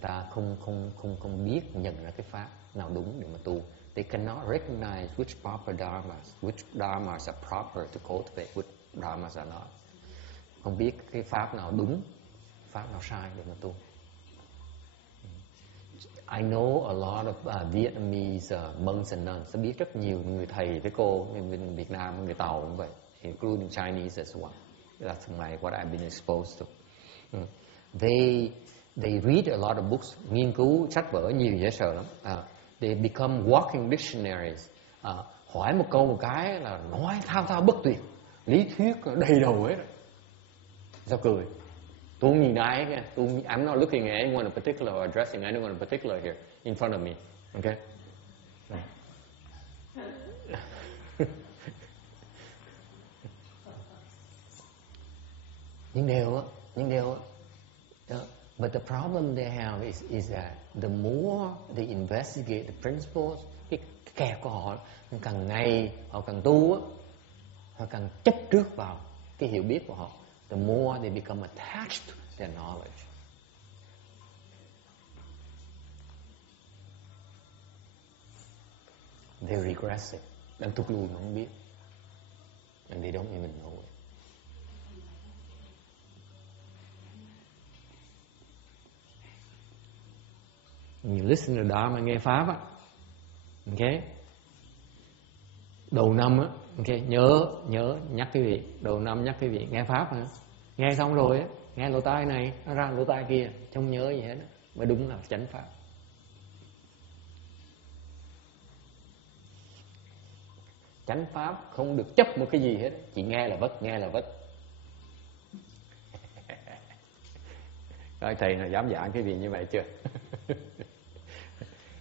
ta không biết nhận ra cái pháp nào đúng để mà tu. They cannot recognize which proper dharmas, which dharmas are proper to cultivate, which dharmas are not. Không biết cái pháp nào đúng, pháp nào sai để mà tu. I know a lot of Vietnamese monks and nuns. Tôi biết rất nhiều người thầy với cô người Việt Nam, người Tàu cũng vậy, including Chinese as well. That's what I've been exposed to. They read a lot of books, nghiên cứu sách vở nhiều dễ sợ lắm. They become walking dictionaries. Hỏi một câu một cái là nói thao bất tuyệt, lý thuyết đầy đầu hết. Sao cười? Tôi không nhìn ai hết. I'm not looking at anyone in particular or addressing anyone in particular here in front of me. Okay? Nhưng đều á. But the problem they have is that the more they investigate the principles, cái kẹt của họ càng ngày họ càng tu á, họ càng chấp trước vào cái hiểu biết của họ. The more they become attached to their knowledge. They're regressive. Đang tụt lùi mà không biết. And they don't even know it. You listen to Dharma, nghe pháp á. Okay? Đầu năm á, okay, nhớ nhắc quý vị, đầu năm nhắc quý vị nghe pháp hả? Nghe xong rồi á, nghe lỗ tai này nó ra lỗ tai kia, không nhớ gì hết á, mà đúng là chánh pháp. Chánh pháp không được chấp một cái gì hết, chỉ nghe là vất. Coi thầy nào dám giảng cái gì như vậy chưa?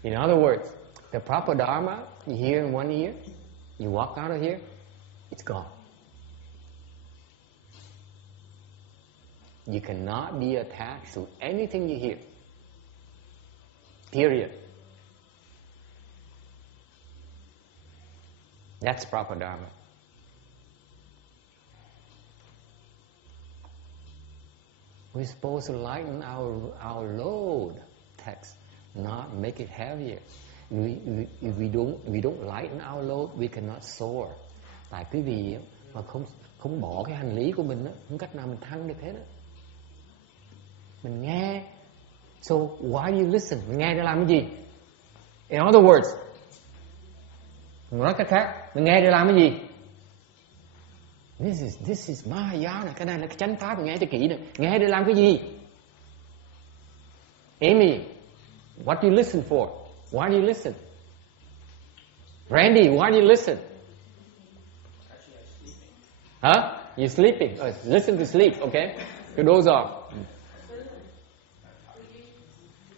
In other words, the proper Dharma, you hear in one ear, you walk out of here, it's gone. You cannot be attached to anything you hear. Period. That's proper Dharma. We're supposed to lighten our load, text, not make it heavier. If we don't lighten our load, we cannot soar. Tại quý vị mà không bỏ cái hành lý của mình á, không cách nào mình thăng được hết á. Mình nghe. So why do you listen? Mình nghe để làm cái gì? In other words, mình nói cách khác, mình nghe để làm cái gì? This is Mahayana, cái này là cái chánh pháp, mình nghe cho kỹ nè. Nghe để làm cái gì? Amy, what do you listen for? Why do you listen? Randy, why do you listen? Huh? You're sleeping. Listen to sleep, okay? You doze off.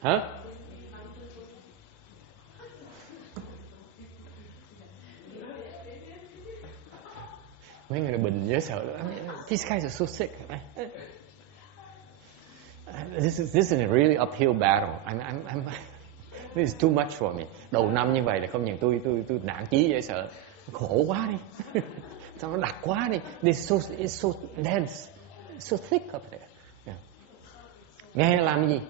Huh? Mấy người Bình dễ sợ lắm. These guys are so sick. This is a really uphill battle. This is too much for me. Đầu năm như vậy là không nhận tôi nản chí dễ sợ. Khổ quá đi. Sao nó đặc quá đi. It's so dense. It's so thick up there. Yeah. Nghe làm cái gì?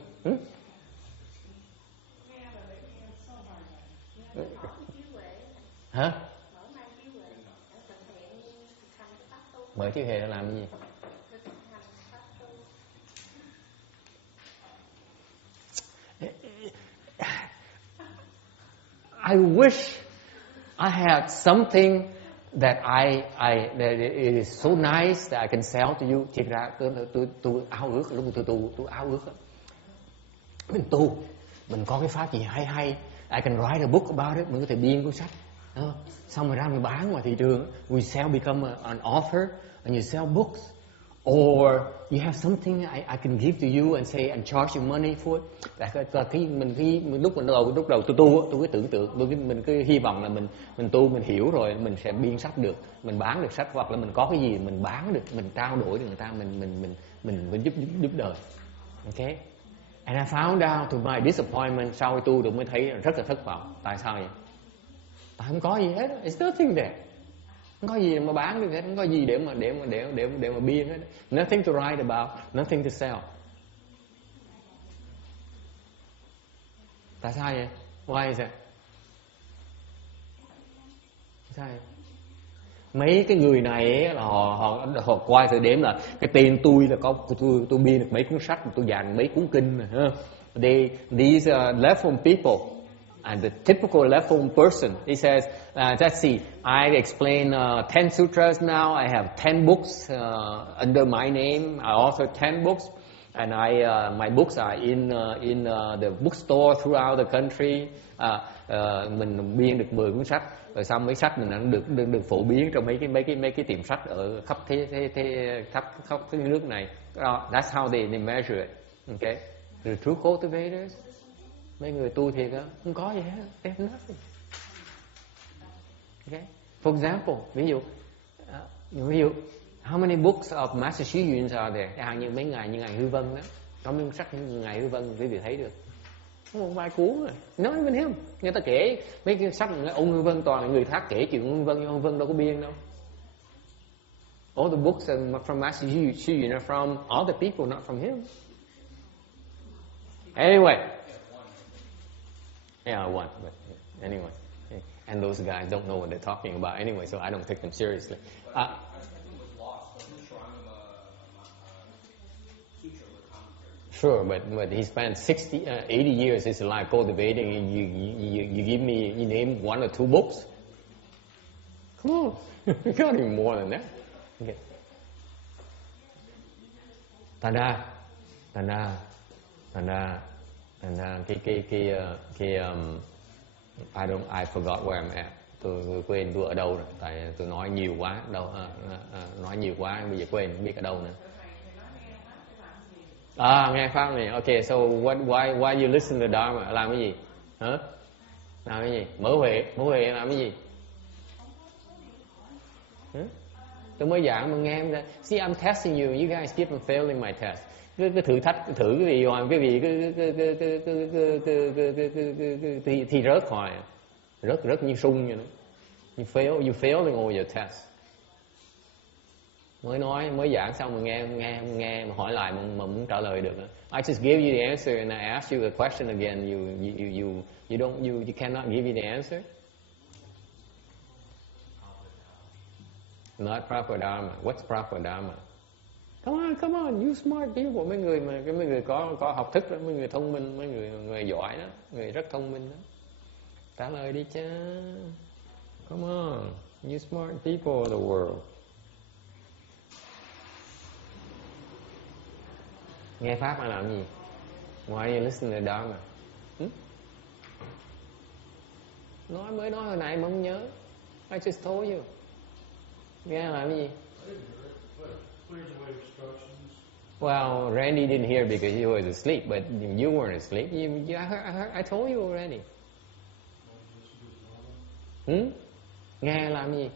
Hả? Mở chiếu hệ làm cái gì? I wish I had something that that it is so nice that I can sell to you. Thiệt ra tôi ao ước lúc tôi ao ước. Mình tu, mình có cái pháp gì hay, I can write a book about it. Mình có thể biên cuốn sách. Xong rồi ra mình bán ngoài thị trường. We become an author and you sell books. Or you have something I can give to you and say and charge you money for it. Lúc đầu tôi tu, tôi cứ tưởng tượng, mình cứ hy vọng là mình tu, mình hiểu rồi mình sẽ biên sách được, mình bán được sách, hoặc là mình có cái gì mình bán được, mình trao đổi được người ta, mình giúp đời. Okay? And I found out to my disappointment, sau khi tu được mới thấy rất là thất vọng. Tại sao vậy? Tại không có gì hết, it's nothing there. Không có gì mà bán được hết, không có gì để mà biên hết. Nothing to write about, nothing to sell. Tại sao vậy? Why is that? Sao vậy? Mấy cái người này là họ quay thời điểm là cái tên tôi là có tôi biên được mấy cuốn sách, tôi dàn mấy cuốn kinh này. These leftform people. And the typical leftform person, he says, let's see, I explain 10 sutras now. I have 10 books under my name. I author 10 books, and my books are in the bookstore throughout the country. Mình biên được 10 cuốn sách, rồi xong mấy sách mình được phổ biến trong mấy cái tiệm sách ở khắp khắp cái nước này. That's how they measure it. Okay, the true cultivators. Mấy người tu thiệt á, không có gì hết, they have nothing. Okay? For example, ví dụ, how many books of Master Xứ Duyên are there? Như mấy ngài như ngài Hư Vân đó, có mấy sách như ngài Hư Vân quý vị thấy được. Có một vài cuốn rồi, nói với mình không? Người ta kể mấy cái sách của ông Hư Vân toàn là người khác kể chuyện Hư Vân, nhưng Hư Vân đâu có biên đâu. All the books from Master Xứ Duyên are from other people, not from him. Anyway. Yeah, one, but anyway. And those guys don't know what they're talking about anyway, so I don't take them seriously. I think was lost, but I'm sure I'm a teacher with commentary. Sure, but he spent 80 years his life cultivating, and you give me, you name one or two books? Come on, you got even more than that. Okay. Thành ra I forgot where I'm at. Tôi quên tôi ở đâu rồi, tại tôi nói nhiều quá, nói nhiều quá bây giờ quên không biết ở đâu nữa. Nghe pháp này. Okay, so why you listen to Dharma? Làm cái gì? Hả? Làm cái gì? Mở huệ làm cái gì? Tôi mới giảng mà nghe em ra. See, I'm testing you. You guys keep on failing my test. Cứ thử cái gì hoài, cái gì cứ thi rớt hoài, rớt như sung vậy đó. You fail all your test. Mới giảng xong mà nghe mà hỏi lại mà muốn trả lời được. I just gave you the answer and I asked you the question again. You cannot give me the answer. Not proper Dharma. What's proper Dharma? Come on, you smart people. Mấy người có học thức đó, mấy người thông minh, mấy người giỏi đó, người rất thông minh đó. Trả lời đi cha. Come on, you smart people of the world. Nghe Pháp mà làm gì? Why you listen to Dharma? Mới nói hồi nãy mà không nhớ. I just told you. Nghe làm gì? Well, Randy didn't hear because he was asleep, but you weren't asleep. I told you already. Nghe làm gì?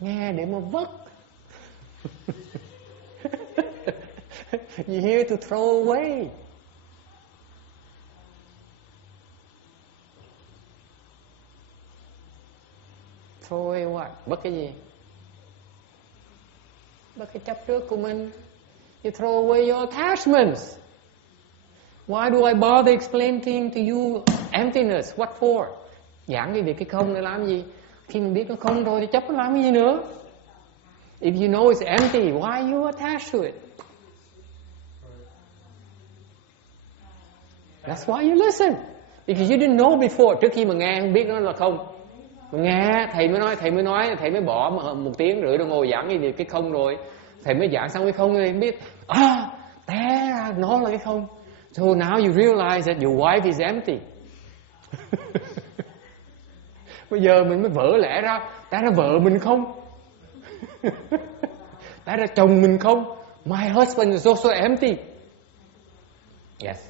Nghe để mà vất. You're here to throw away. Throw away what? Vất cái gì? Vất cái chấp trước của mình. You throw away your attachments. Why do I bother explaining to you emptiness? What for? Giảng cái việc cái không để làm gì? Khi mình biết nó không rồi thì chấp nó làm cái gì nữa? If you know it's empty, why are you attached to it? That's why you listen. Because you didn't know before. Trước khi mà nghe không biết nó là không. Mà nghe thầy mới bỏ một tiếng rưỡi đồng hồ giảng cái cái không rồi. Thầy mới giảng xong cái không rồi biết té ra nó là cái không. So now you realize that your wife is empty. Bây giờ mình mới vỡ lẽ ra, tại ra vợ mình không. Tại ra chồng mình không. My husband is also empty. Yes.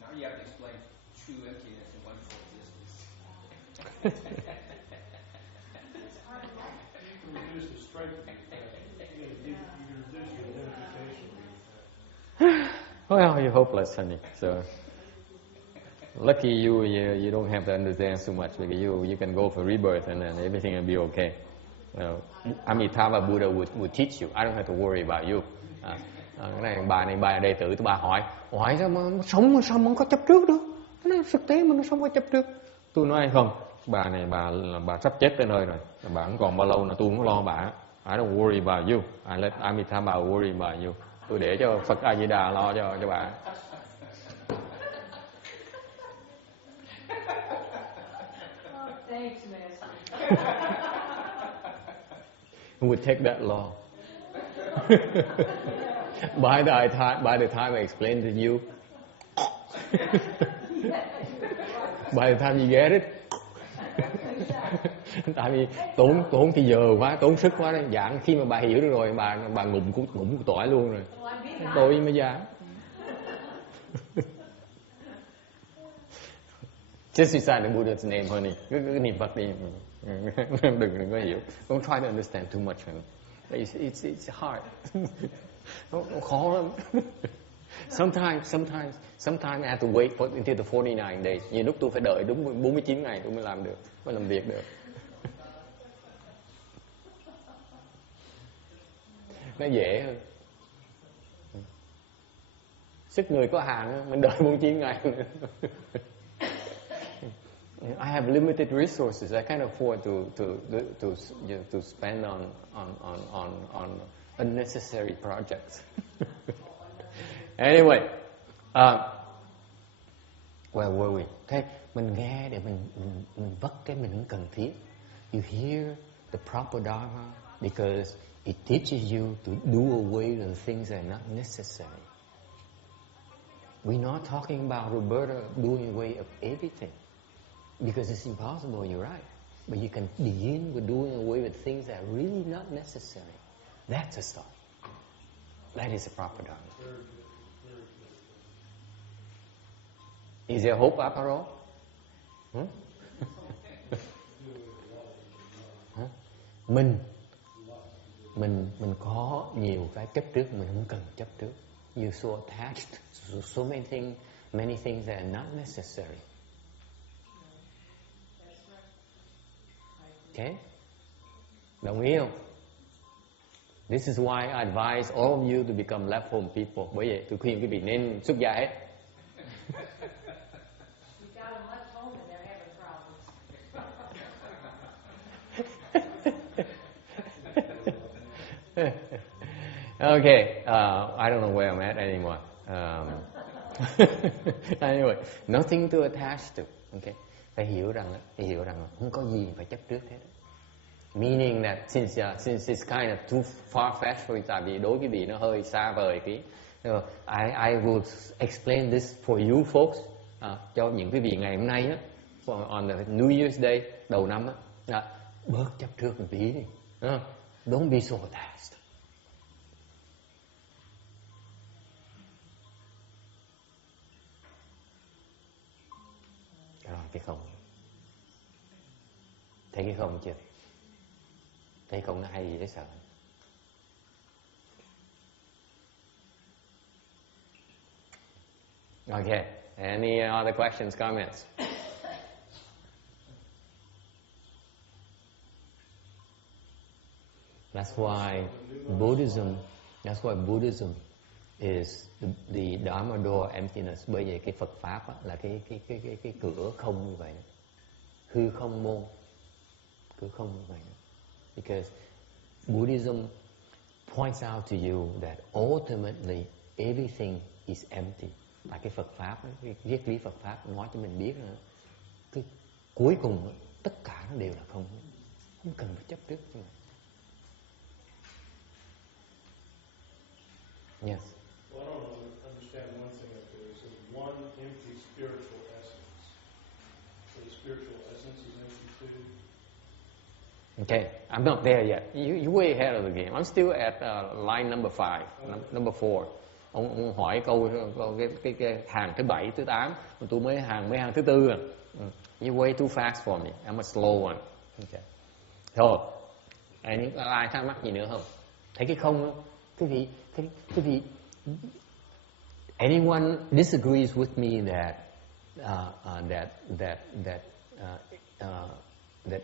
Now you have to explain true emptiness and one true existence. Reduce the strength of the attachment. You reduce your identification with the Well, you're hopeless, honey. So lucky you don't have to understand so much because you can go for rebirth and then everything will be okay. Amitabha Buddha would teach you. I don't have to worry about you. Cái này bà đệ tử tôi bà hỏi sao mà sống mà sao mà không có chấp trước được? Cái này thực tế mà nó không có chấp trước. Tôi nói không, bà này bà sắp chết tới nơi rồi. Bà không còn bao lâu nữa tôi không có lo bà. I don't worry about you. I let Amitabha worry about you. Tôi để cho Phật A Di Đà lo cho bà. Thanks, Master. Who would take that law? By the time I explain to you, by the time you get it, tại vì tốn thì giờ quá, tốn sức quá đấy. Giảng khi mà bà hiểu được rồi, bà ngụm tỏi luôn rồi. Tôi mới giảng. Just recite the Buddha's name, honey. Cứ niệm Phật đi. Đừng có hiểu. Don't try to understand too much, honey. It's hard. Nó khó lắm. Sometimes I have to wait until the 49 days. Nhiều lúc tôi phải đợi đúng 49 ngày tôi mới làm được, mới làm việc được. Nó dễ hơn. Sức người có hạn, mình đợi 49 ngày. I have limited resources. I can't afford to spend on unnecessary projects. Anyway, where were we? Thế mình nghe để mình vất cái mình không cần thiết. You hear the proper Dharma because it teaches you to do away with the things that are not necessary. We're not talking about Roberta doing away of everything. Because it's impossible, you're right. But you can begin with doing away with things that are really not necessary. That's a start. That is a proper Dharma. Is there hope after all? Mình có nhiều cái chấp trước mình không cần chấp trước. You're so attached to so many things that are not necessary. Okay? Đồng ý không? This is why I advise all of you to become left home people. Bởi vậy tôi khuyên quý vị nên xuất gia hết. Okay, I don't know where I'm at anymore. Anyway, nothing to attach to. Okay, phải hiểu rằng không có gì phải chấp trước hết. Meaning that since it's kind of too far-fetched for you, tại vì đối với vị nó hơi xa vời tí. I will explain this for you folks, cho những quý vị ngày hôm nay á, on the New Year's Day, đầu năm á, bớt chấp trước một tí đi. Don't be so attached. Rồi cái không, thấy cái không chưa? Thấy không nó hay gì đấy sợ. Okay, any other questions, comments? That's why Buddhism is the Dharma door emptiness. Bởi vậy cái Phật pháp á, là cái cửa không như vậy, hư không môn, cửa không như vậy. Because Buddhism points out to you that ultimately everything is empty. Tại cái Phật pháp, cái triết lý Phật pháp nói cho mình biết là cái cuối cùng tất cả nó đều là không, không cần phải chấp trước. Yes. Well, I don't understand one thing up there. It says one empty spiritual essence. So the spiritual essence is empty too. Okay, I'm not there yet. You way ahead of the game. I'm still at line number 5, number 4. Ông hỏi câu cái hàng thứ 7, thứ 8, tôi mới hàng thứ 4 à. You way too fast for me. I'm a slow one. Okay. Thôi, ai thắc mắc gì nữa không? Thấy cái không không? Quý vị, anyone disagrees with me that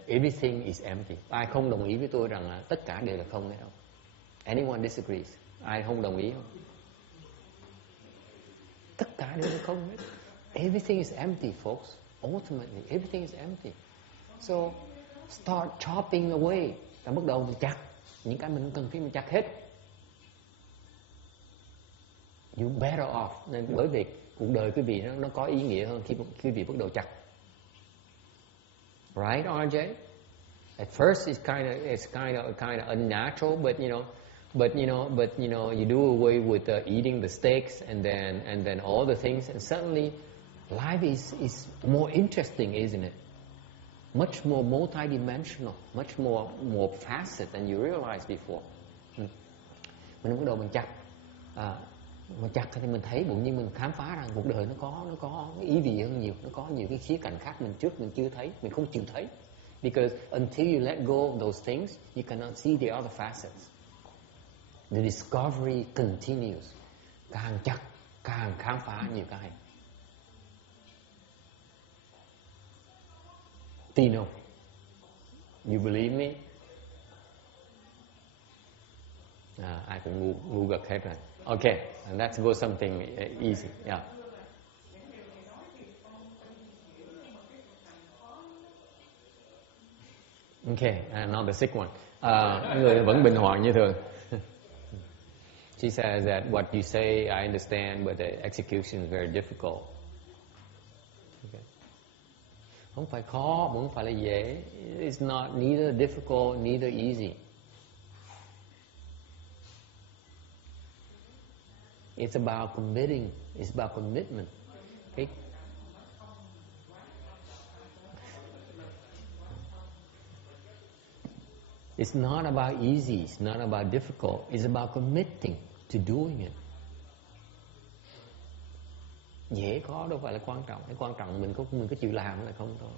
everything is empty? Ai không đồng ý với tôi rằng là tất cả đều là không hay không? Anyone disagrees? Ai không đồng ý không? Tất cả đều là không hết. Everything is empty, folks. Ultimately, everything is empty. So, start chopping away. Ta bắt đầu mình chặt những cái mình cần thiết mình chặt hết. You better off. Nên bởi vì cuộc đời quý vị nó có ý nghĩa hơn khi quý vị bắt đầu chặt. Right, RJ? At first it's kind of unnatural, but you know you do away with eating the steaks and then all the things, and suddenly life is more interesting, isn't it? Much more multidimensional, much more facet than you realized before. Mình bắt đầu mình chặt. Mà chặt thì mình thấy bỗng nhiên mình khám phá rằng cuộc đời nó có ý vị hơn nhiều, nó có nhiều cái khía cạnh khác mình chưa thấy, mình không chịu thấy. Because until you let go of those things, you cannot see the other facets. The discovery continues. Càng chặt, càng khám phá nhiều cái. Tin không? You believe me? Ai cũng ngu gật hết rồi. Okay, and let's go something easy. Yeah. Okay, now the sick one. Người vẫn bình hòa như thường. She says that what you say I understand, but the execution is very difficult. Okay. Không phải khó, không phải là dễ. It's not neither difficult, neither easy. It's about committing. It's about commitment. Okay? It's not about easy. It's not about difficult. It's about committing to doing it. Dễ khó đâu phải là quan trọng. Cái quan trọng mình có chịu làm là không thôi.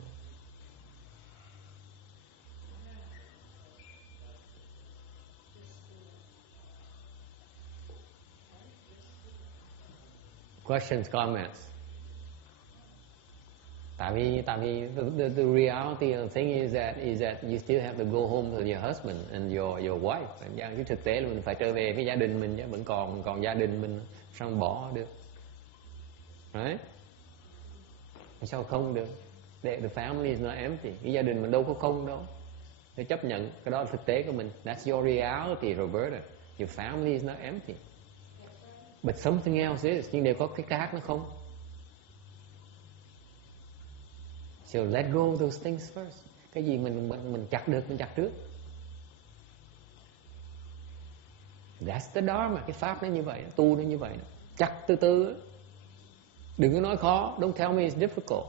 Questions, comments? Tại vì the reality of the thing is that you still have to go home to your husband and your wife. Cái thực tế là mình phải trở về cái gia đình mình chứ, vẫn còn gia đình mình, sao bỏ được? Đấy. Sao không được? The family is not empty. Cái gia đình mình đâu có không đâu. Phải chấp nhận cái đó là thực tế của mình. That's your reality, Roberta. Your family is not empty. But something else is. Nhưng đều có cái khác nó không. So let go of those things first. Cái gì mình chặt được, mình chặt trước. That's the Dharma. Cái pháp nó như vậy, tu nó như vậy. Chặt từ từ. Đừng có nói khó. Don't tell me it's difficult.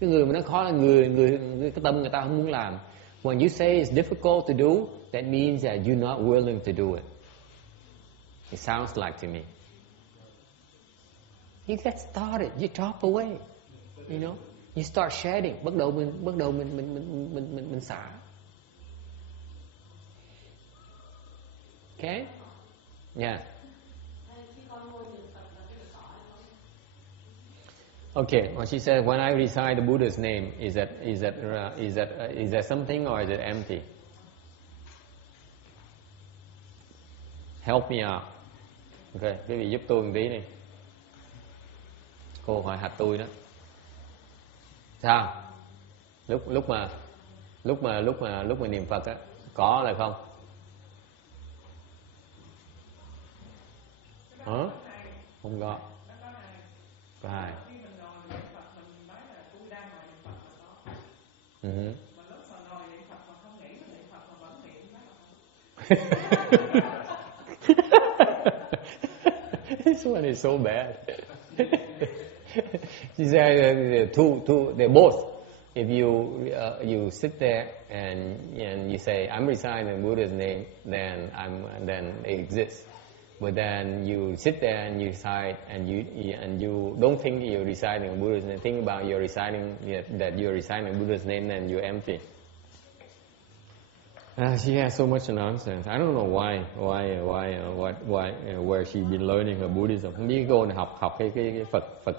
Cái người mà nói khó là người cái tâm người ta không muốn làm. When you say it's difficult to do, that means that you're not willing to do it. It sounds like to me. You get started, you drop away, you know. You start shedding, bắt đầu mình xả. Okay? Yeah. Okay. Well, she said, when I recite the Buddha's name, is that something or is it empty? Help me out. Okay, quý vị giúp tôi một tí đi. Cô hỏi hạch tôi đó. Sao? Lúc mà niệm Phật á, có là không? Hả? Không có. Có hai. This one is so bad. She said they're both. If you sit there and you say I'm reciting the Buddha's name, then it exists. But then you sit there and you recite and you don't think you're reciting the Buddha's name. Think about you're reciting the Buddha's name, and you're empty. She has so much nonsense. I don't know why, where she been learning her Buddhism. Không biết cô này học cái Phật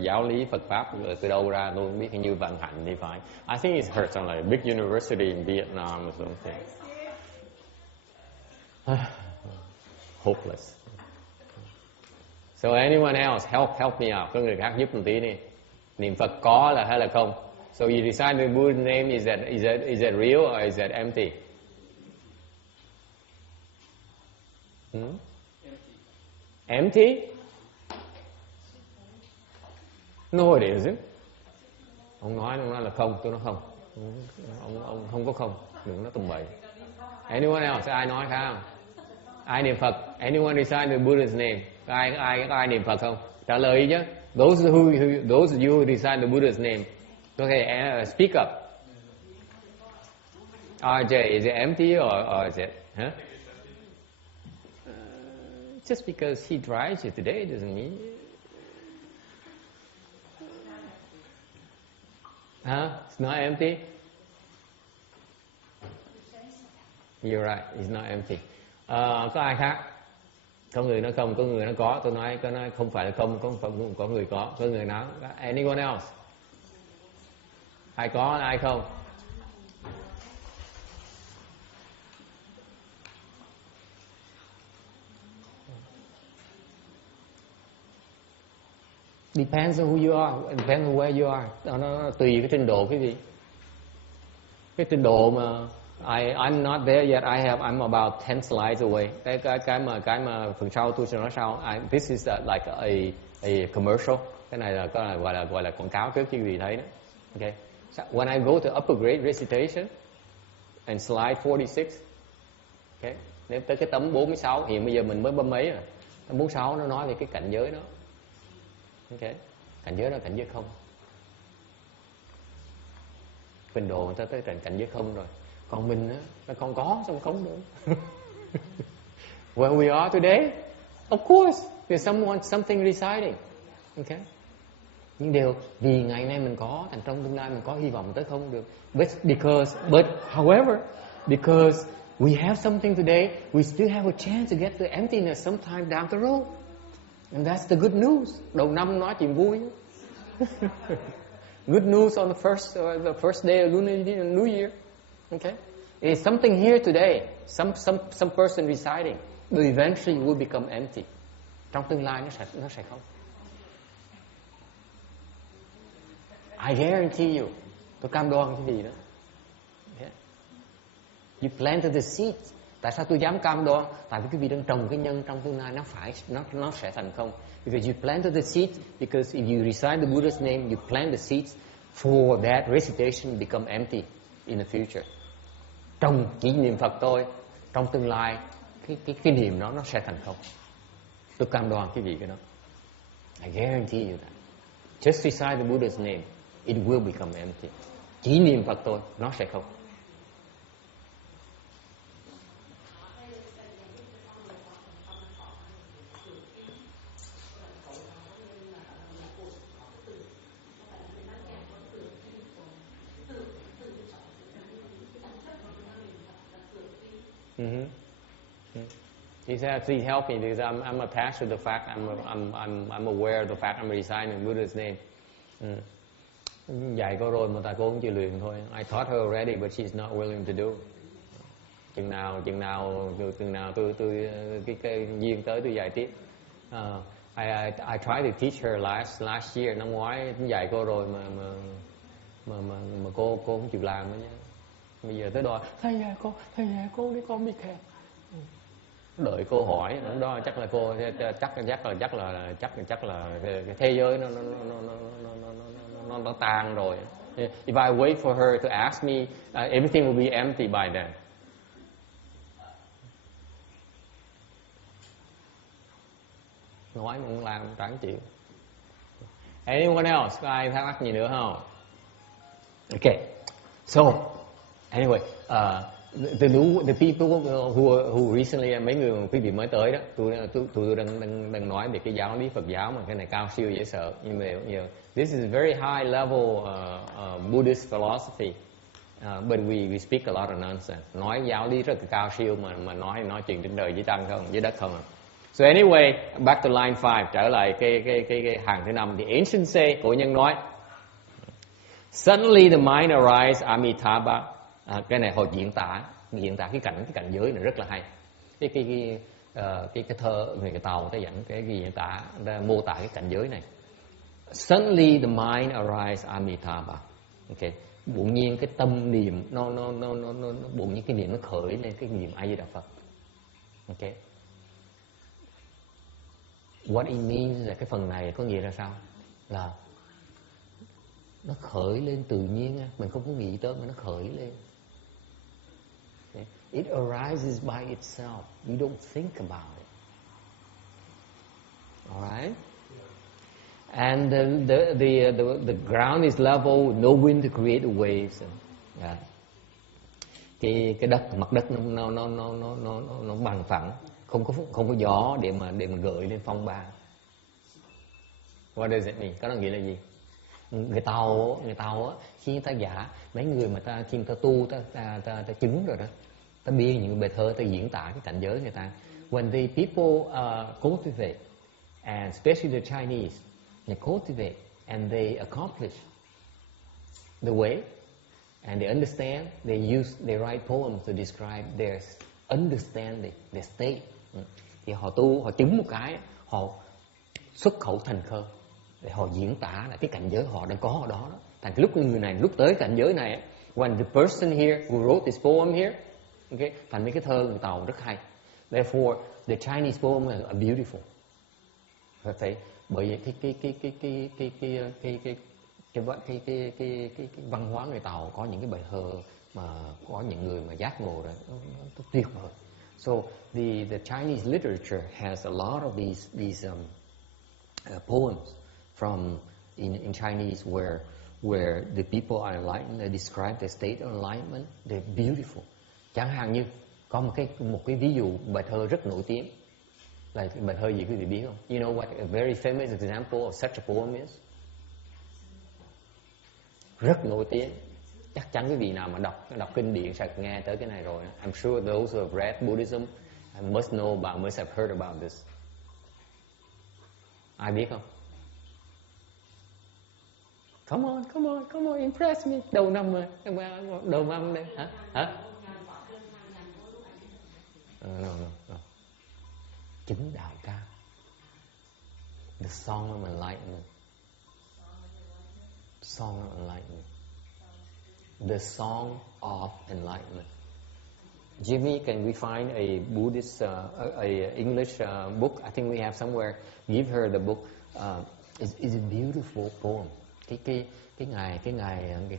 giáo lý Phật pháp từ đâu ra, tôi không biết, như vận hạnh thì phải. I think it's her some like big university in Vietnam or something. Hopeless. So anyone else help me out. Có người khác giúp một tí đi. Niệm Phật có là hay là không? So you recite the Buddha's name, is that real or is that empty? Empty? No, it isn't. Ông nói là không, tôi nói không. Ông không có không, đừng nói tầm bậy. Anyone else? Ai nói khác không? Ai niệm Phật? Anyone recite the Buddha's name? Ai niệm Phật không? Trả lời chứ. Those of you who recite the Buddha's name, okay, speak up. RJ, is it empty or is it? Huh? Just because he drives you today doesn't mean. It's not empty. You're right. It's not empty. Có ai khác? Có người nói không, có người nói có. Tôi nói không phải là không, có người có người nói. Anyone else? Ai có, ai không? Depends on who you are, depends on where you are. Nó tùy cái trình độ quý vị. Cái trình độ mà I'm not there yet. I'm about 10 slides away. Cái mà phần sau tôi sẽ nói sau. This is like a commercial. Cái này là gọi là quảng cáo trước cho quý vị thấy đó. Okay. So when I go to upper grade recitation and slide 46. Okay. Nếu tới cái tấm 46, hiện bây giờ mình mới bấm mấy rồi. Tấm 46 nó nói về cái cảnh giới đó. Okay. Cảnh giới đó là cảnh giới không. Trình độ người ta tới cảnh giới không rồi. Còn mình á, nó còn có xong không được. Where we are today, of course, there's something reciting. Okay. Nhưng điều vì ngày nay mình có, thành trong tương lai mình có hy vọng tới không được. But however, because we have something today, we still have a chance to get the emptiness sometime down the road. And that's the good news. Đầu năm nói chuyện vui. good news on the first day of Lunar New Year. Okay, it's something here today. Some person reciting, but eventually will become empty. Trong tương lai nó sẽ không. I guarantee you. Tôi cam đoan cái gì đó. Yeah. You planted the seed. Tại sao tôi dám cam đoan? Tại vì quý vị đang trồng cái nhân trong tương lai nó sẽ thành công. Because you planted the seed, because if you recite the Buddha's name, you plant the seeds for that recitation become empty in the future. Trong chỉ niệm Phật thôi, trong tương lai cái niệm đó nó sẽ thành công. Tôi cam đoan cái gì cái đó. I guarantee you that. Just recite the Buddha's name, it will become empty. Chỉ niệm Phật thôi, nó sẽ không. He said, "Please help me because I'm attached to the fact I'm aware of the fact I'm reciting Buddha's name." Dạy cô rồi mà tại cô không chịu luyện thôi. I taught her already, but she's not willing to do. Chừng nào tôi cái duyên tới tôi dạy tiếp. I tried to teach her last year, năm ngoái dạy cô rồi mà cô không chịu làm nữa nhé. Bây giờ tới đòi thầy dạy cô để con bị kẹt. Đợi cô hỏi đó, chắc là cô chắc là cái thế giới nó tan rồi. If I wait for her to ask me, everything will be empty by then. Nói mà không làm chẳng chịu. Anyone else? Có ai thắc mắc gì nữa không? Okay. So anyway, the people who recently, mấy người quý vị mới tới đó, tôi đang nói về cái giáo lý Phật giáo mà cái này cao siêu dễ sợ. Nhưng mà this is very high level Buddhist philosophy, but we speak a lot of nonsense. Nói giáo lý rất là cao siêu mà nói chuyện trên đời dưới trăng không, dưới đất không à. So anyway, back to line 5, trở lại cái hàng thứ 5. The ancient say, cổ nhân nói, suddenly the mind arise Amitabha. Cái này họ diễn tả cái cảnh giới này rất là hay. Cái thơ người cái Tàu ta dẫn cái diễn tả mô tả cái cảnh giới này. Suddenly the mind arise Amitabha. Okay. Bỗng nhiên cái tâm niệm nó bỗng nhiên cái niệm nó khởi lên cái niệm A Di Đà Phật. Okay. What it means là cái phần này có nghĩa là sao? Là nó khởi lên tự nhiên, mình không có nghĩ tới mà nó khởi lên. Okay. It arises by itself. You don't think about it. All right? And the ground is level, no wind to create the waves. Yeah. Cái đất, mặt đất nó bằng phẳng, không có gió để mà gợi lên phong ba. What does it mean? Có nghĩa là gì? Người Tàu á, khi người ta giả, mấy người mà khi ta tu ta chứng rồi đó, ta biên những bài thơ, ta diễn tả cái cảnh giới người ta. When the people cultivate, and especially the Chinese, they cultivate and they accomplish the way, and they understand, they write poems to describe their understanding, their state. Thì họ tu, họ chứng một cái, họ xuất khẩu thành thơ để họ diễn tả là cái cảnh giới họ đang có ở đó. Thành lúc người này lúc tới cảnh giới này, when the person here who wrote this poem here, okay, thành mấy cái thơ người Tàu rất hay. Therefore, the Chinese poems are beautiful. Phải bởi vì cái văn hóa người Tàu có những cái bài thơ mà có những người mà giác ngộ rồi, nó tuyệt vời. So the Chinese literature has a lot of these poems from in Chinese where the people are enlightened. They describe the state of enlightenment. They're beautiful. Chẳng hạn như có một cái ví dụ bài thơ rất nổi tiếng. Là bài thơ gì quý vị biết không? You know what a very famous example of such a poem is? Rất nổi tiếng. Chắc chắn quý vị nào mà đọc kinh điển sẽ nghe tới cái này rồi. I'm sure those who have read Buddhism must have heard about this. Ai biết không? Come on, impress me. Đầu năm mà, đầu năm đây, hả? No. Chứng đạo cao. The song of enlightenment. Song of enlightenment. The song of enlightenment. Jimmy, can we find a Buddhist, a English book? I think we have somewhere. Give her the book. It's a beautiful poem. Cái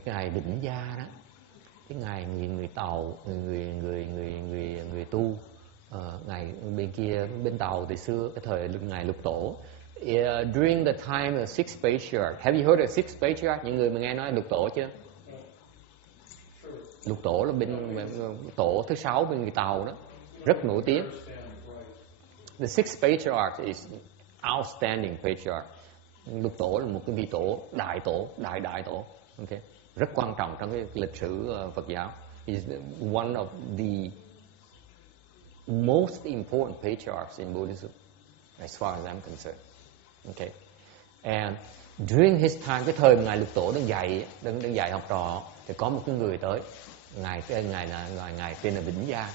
ngài Vĩnh Gia đó, cái ngài người Tàu, người tu, ngài bên kia bên Tàu từ xưa cái thời ngài Lục Tổ. During the time of Six Patriarchs. Have you heard of Six Patriarchs? Những người mà nghe nói Lục Tổ chưa? Lục Tổ là bên tổ thứ 6 bên người Tàu đó, rất nổi tiếng. The Six Patriarchs is outstanding patriarch. Lục Tổ là một cái vị tổ, đại tổ, okay, rất quan trọng trong cái lịch sử Phật giáo. Is one of the most important patriarchs in Buddhism, as far as I'm concerned. Okay, and during his time, cái thời ngài Lục Tổ đang dạy học trò, thì có một cái người tới, ngài tên là Vĩnh Gia.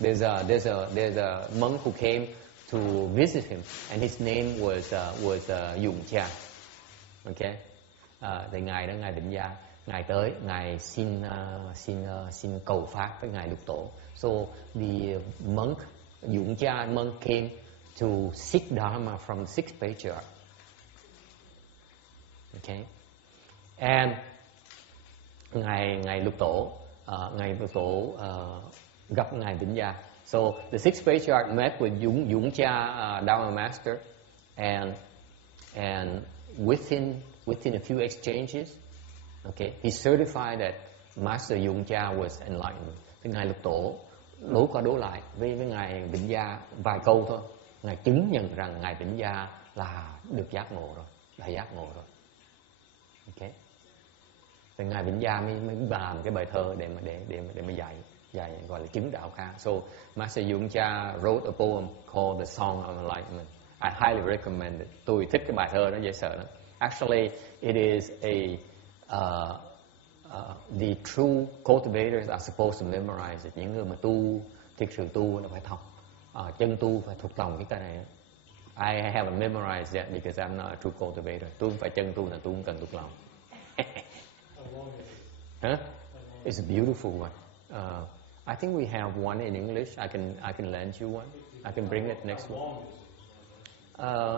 There's a monk who came to visit him, and his name was Dụng Cha. Okay, thì ngài Vĩnh Gia, ngài tới, ngài xin cầu pháp với ngài Lục Tổ. So the monk Dụng Cha monk came to seek Dharma from Six Patriarchs. Okay, and ngài Lục Tổ gặp ngài Vĩnh Gia. So the Six Patriarchs met with Dụng Cha Dharma Master, and within a few exchanges, okay, he certified that Master Dụng Cha was enlightened. Thì ngài Lục Tổ đối qua đối lại với ngài Vĩnh Gia vài câu thôi, ngài chứng nhận rằng ngài Vĩnh Gia là được giác ngộ rồi, là giác ngộ rồi. Okay. Thì ngài Vĩnh Gia mới làm cái bài thơ để mà dạy gọi là chứng đạo cao. So Master Dụng Cha wrote a poem called The Song of Enlightenment. I highly recommend it. Tôi thích cái bài thơ đó, dễ sợ đó. Actually, it is the true cultivators are supposed to memorize it. Những người mà tu, thực sự tu là phải học. Chân tu phải thuộc lòng cái này. I haven't memorized that because I'm not a true cultivator. Tôi không phải chân tu, là tôi không cần thuộc lòng. Huh? It's a beautiful one. I think we have one in English. I can lend you one. I can bring it next week.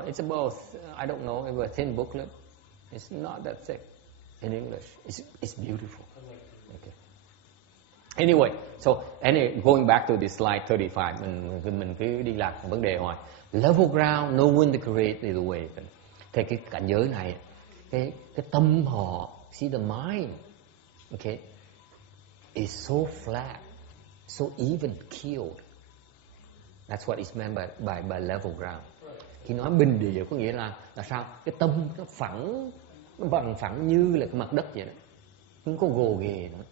It's about, I don't know, it's a thin booklet. It's not that thick in English. It's beautiful. Okay. Anyway, going back to this slide 35, mình cứ đi lạc vấn đề hoài. Level ground, no one to create the way. Thì cái cảnh giới này, cái tâm họ, see the mind, okay, is so flat, so even keeled. That's what is meant by level ground. Khi nói bình địa có nghĩa là sao? Cái tâm nó phẳng, nó bằng phẳng như là cái mặt đất vậy đó, không có gồ ghề nữa.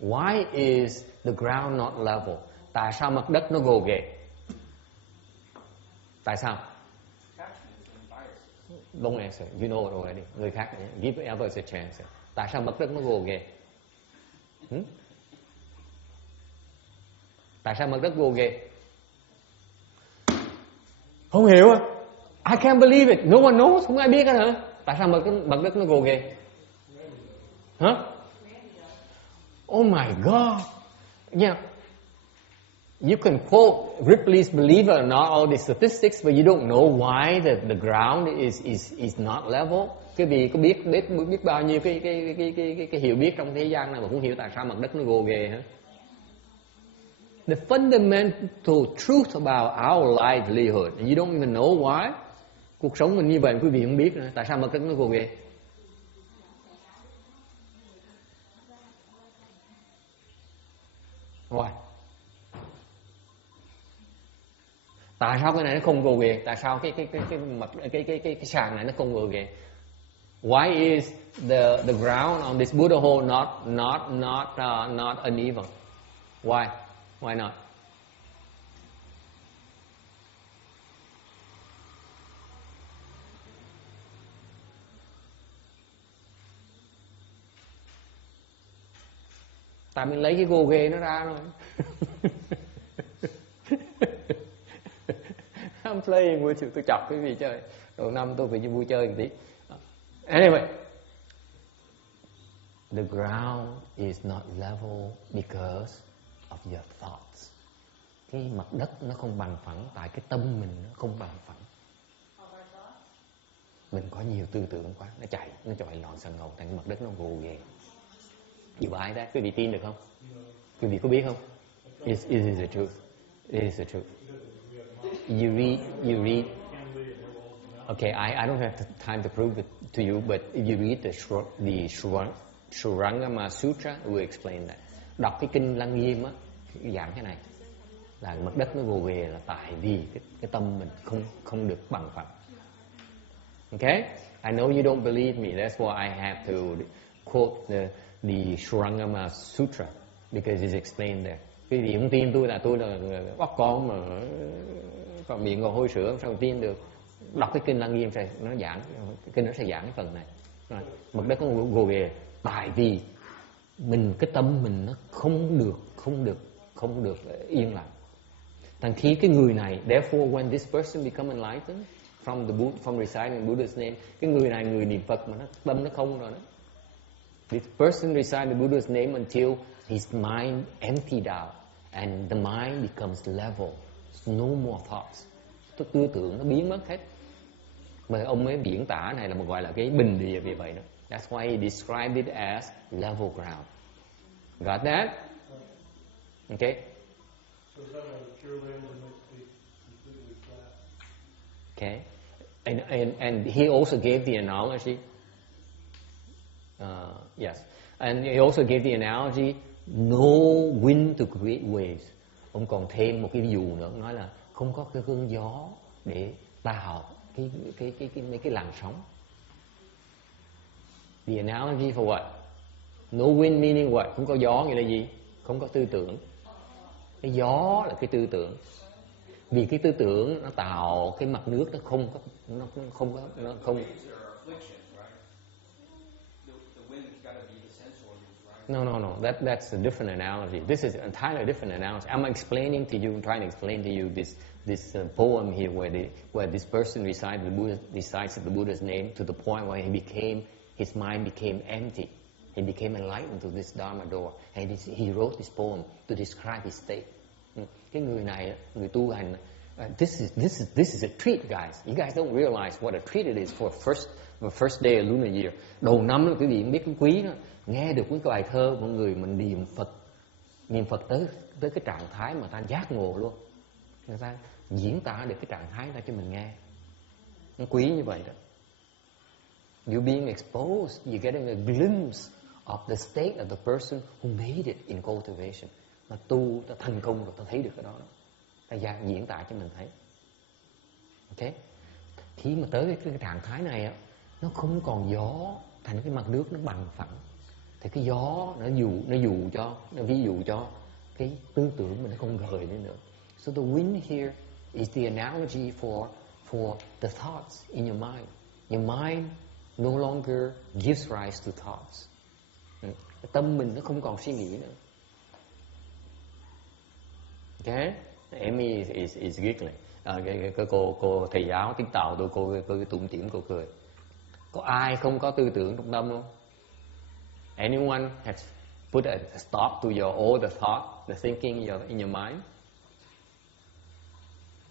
Why is the ground not level? Tại sao mặt đất nó gồ ghề? Tại sao? Don't answer. You know it already. Người khác, give others a chance. Tại sao mặt đất nó gồ ghề? Tại sao mặt đất gồ ghề? Không hiểu à? I can't believe it. No one knows. Không ai biết hết hả? Tại sao mặt đất nó gồ ghề? Hả? Oh my God. Yeah. You can quote Ripley's Believe It or Not, all these statistics, but you don't know why the ground is not level. Cái vì có biết bao nhiêu cái hiểu biết trong thế gian này mà không hiểu tại sao mặt đất nó gồ ghề hả? The fundamental truth about our livelihood, and you don't even know why. Cuộc sống mình như vậy quý vị không biết nữa. Tại sao mặt đất nó gồ ghề? Why? Tại sao cái này nó không gồ ghề? Tại sao cái sàn này nó không gồ ghề? Why is the ground on this Buddha hole not uneven? Why? Why not? Tại mình lấy cái gồ ghề nó ra rồi. I'm playing with you. Tôi chọc cái gì chơi. Đầu năm tôi phải đi vui chơi một tí. Anyway, the ground is not level because of your thoughts. Cái mặt đất nó không bằng phẳng tại cái tâm mình nó không bằng phẳng. Mình có nhiều tư tưởng quá, nó chạy lòn xần ngầu, thành mặt đất nó gồ ghề. You buy that? Quý vị tin được không? Quý vị có biết không? It is the truth. It is the truth. You read. Okay, I don't have time to prove it to you, but if you read the Surangama Sutra, we explain that. Đọc cái kinh Lăng Nghiêm á, dạng cái này là mặt đất nó gồ ghề là tại vì cái tâm mình không được bằng phẳng. Okay? I know you don't believe me. That's why I have to quote the Surangama Sutra because it's explained there. Quý vị không tin tôi là bắt con mà còn miệng còn hôi sữa sao tin được? Đọc cái kinh Lăng Nghiêm này nó giảng, kinh nó sẽ giảng cái phần này. Mặt đất nó gồ ghề tại vì cái tâm mình nó không được yên lặng. Thành khi cái người này, therefore when this person become enlightened from reciting Buddha's name, cái người này người niệm Phật mà tâm nó không rồi đó. This person recite the Buddha's name until his mind emptied out and the mind becomes level, no more thoughts. Tư tưởng nó biến mất hết. Mà ông ấy diễn tả này là một gọi là cái bình địa vì vậy đó. That's why he described it as level ground. Got that? Okay. So is that a pure land that makes it completely flat? Okay. And he also gave the analogy. Yes. And he also gave the analogy, no wind to create waves. Ông còn thêm một cái ví dụ nữa, nói là không có cái cơn gió để tạo mấy cái làn sóng. The analogy for what? No wind meaning what? Không có gió nghĩa là gì? Không có tư tưởng. Cái gió là cái tư tưởng. Vì cái tư tưởng nó tạo cái mặt nước nó không. No. That's a different analogy. This is an entirely different analogy. I'm explaining to you, trying to explain to you this poem here, where this person recites the Buddha's name to the point where his mind became empty. He became enlightened to this Dharma door, and he wrote this poem to describe his state. Cái người này, người tu hành, this is a treat, guys. You guys don't realize what a treat it is for first day of Lunar Year. Đầu năm là quý vị biết cái quý đó, nghe được cái bài thơ mọi người mình niệm Phật tới cái trạng thái mà ta giác ngộ luôn. Người ta diễn tả được cái trạng thái ra cho mình nghe. Nó quý như vậy đó. You're being exposed, you're getting a glimpse of the state of the person who made it in cultivation. Mà tu, ta thành công rồi, ta thấy được cái đó. Ta diễn tả cho mình thấy. Ok? Khi mà tới cái trạng thái này, nó không còn gió, thành cái mặt nước nó bằng phẳng. Thì cái gió nó ví dụ cho cái tư tưởng mình nó không gợi lên nữa. So the wind here is the analogy for the thoughts in your mind. Your mind no longer gives rise to thoughts. Cái tâm mình nó không còn suy nghĩ nữa. Okay? Amy is giggling. Cái cô thầy giáo tiếng Tàu tôi cô tủm tỉm cô cười. Có ai không có tư tưởng trong tâm không? Anyone has put a stop to all the thought, the thinking in your mind?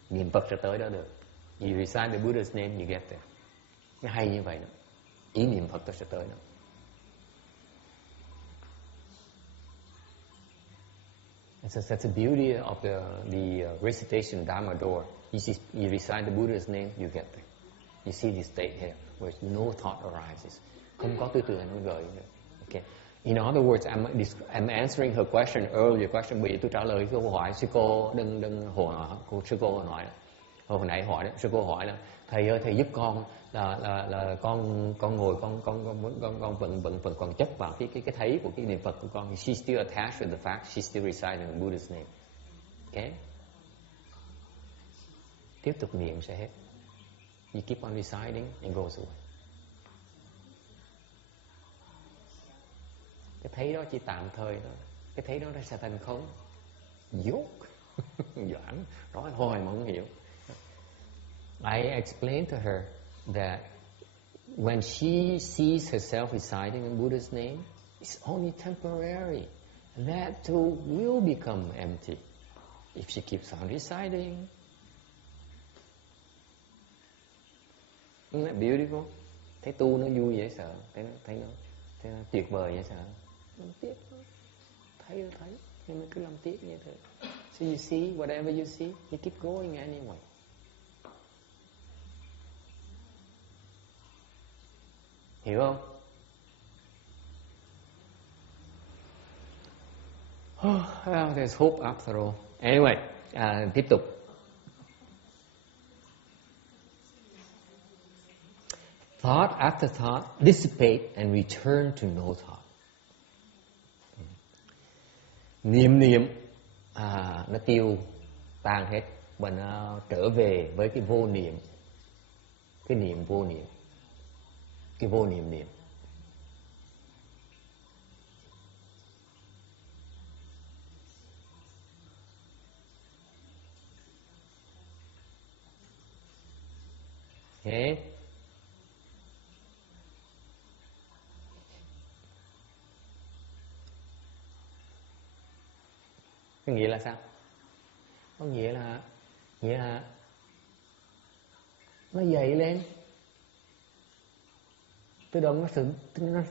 Niệm Phật sẽ tới đó được. You recite the Buddha's name, you get there. Nó hay như vậy đó. Ý niệm Phật sẽ tới đó. That's the beauty of the recitation Dharma door. You recite the Buddha's name, you get there. You see this state here, where no thought arises. Không có tư tưởng nó gợi nữa. Okay. In other words, I'm answering her question, earlier question, bởi vì tôi trả lời câu hỏi sư cô đừng sư cô hỏi hồi nãy hỏi đó, sư cô hỏi là thầy ơi, thầy giúp con là con ngồi con vẫn còn chấp vào cái thấy của cái niệm Phật của con. She's still attached to the fact she's still reciting the Buddha's name. Okay? Tiếp tục niệm sẽ hết. You keep on reciting and goes away. Cái thấy đó chỉ tạm thời thôi. cái thấy đó là sẽ thành không. Dốt. Doãn nói thôi mà không hiểu. I explained to her that when she sees herself reciting in Buddha's name, it's only temporary. That too will become empty if she keeps on reciting. Isn't that beautiful? Thấy tu nó vui dễ sợ, thấy nó tuyệt vời dễ sợ. Làm tiếp, thấy, nhưng mà cứ làm tiếp như thế. So you see, whatever you see, you keep going anyway. Hiểu không? Well, there's hope after all. Anyway, tiếp tục. Thought after thought dissipate and return to no thought. Niệm nó tiêu tan hết và nó trở về với cái vô niệm, cái niệm vô niệm, cái vô niệm niệm. Okay. Cái nghĩa là sao? Có nghĩa là nó dậy lên, tự động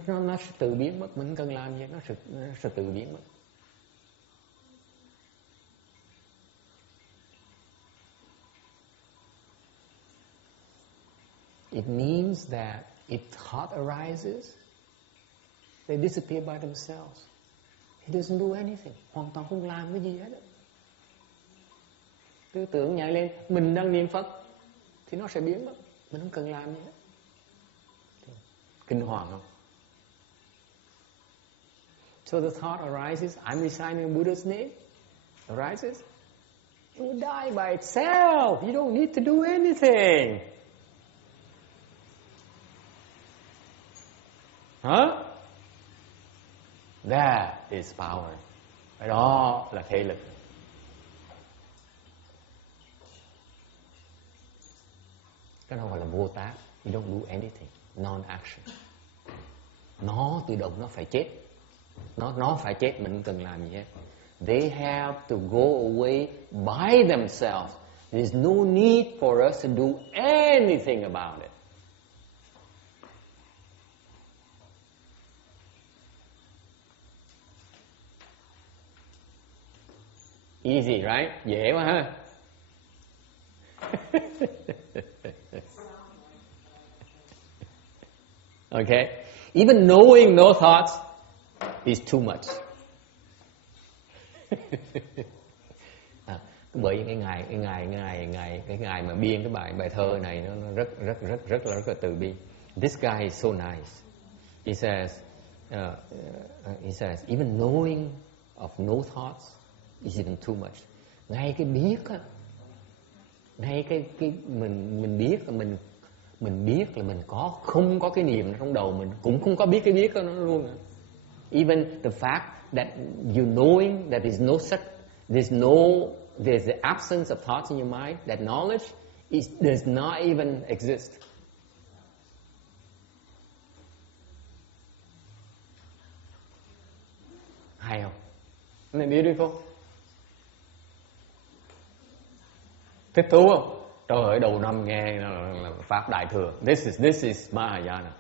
nó sẽ tự biến mất, mình cần làm gì nó sẽ tự biến mất. It means that if thought arises, they disappear by themselves. He doesn't do anything. Hoàn toàn không làm cái gì hết. Tư tưởng nhảy lên, mình đang niệm Phật thì nó sẽ biến mất. Mình không cần làm gì hết. Kinh hoàng không? So the thought arises, I'm reciting Buddha's name. Arises. It will die by itself. You don't need to do anything. Huh? That is power. Đó là thế lực. Cái đó gọi là vô tác. You don't do anything. Non-action. Nó tự động nó phải chết. Nó phải chết, mình không cần làm gì hết. They have to go away by themselves. There's no need for us to do anything about it. Easy, right? Dễ quá ha. Okay. Even knowing no thoughts is too much. Bởi cái ngài mà biên cái bài thơ này nó rất là từ bi. This guy is so nice. He says even knowing of no thoughts is even too much. Ngay cái biết á, ngay cái mình biết là mình biết là mình không có cái niệm trong đầu mình, cũng không có biết cái biết đó nó luôn. Even the fact that you knowing that there's the absence of thoughts in your mind, that knowledge does not even exist. Hay không? Isn't it beautiful? Thích thú không? Trời ơi, đầu năm nghe là pháp đại thừa. This is Mahayana.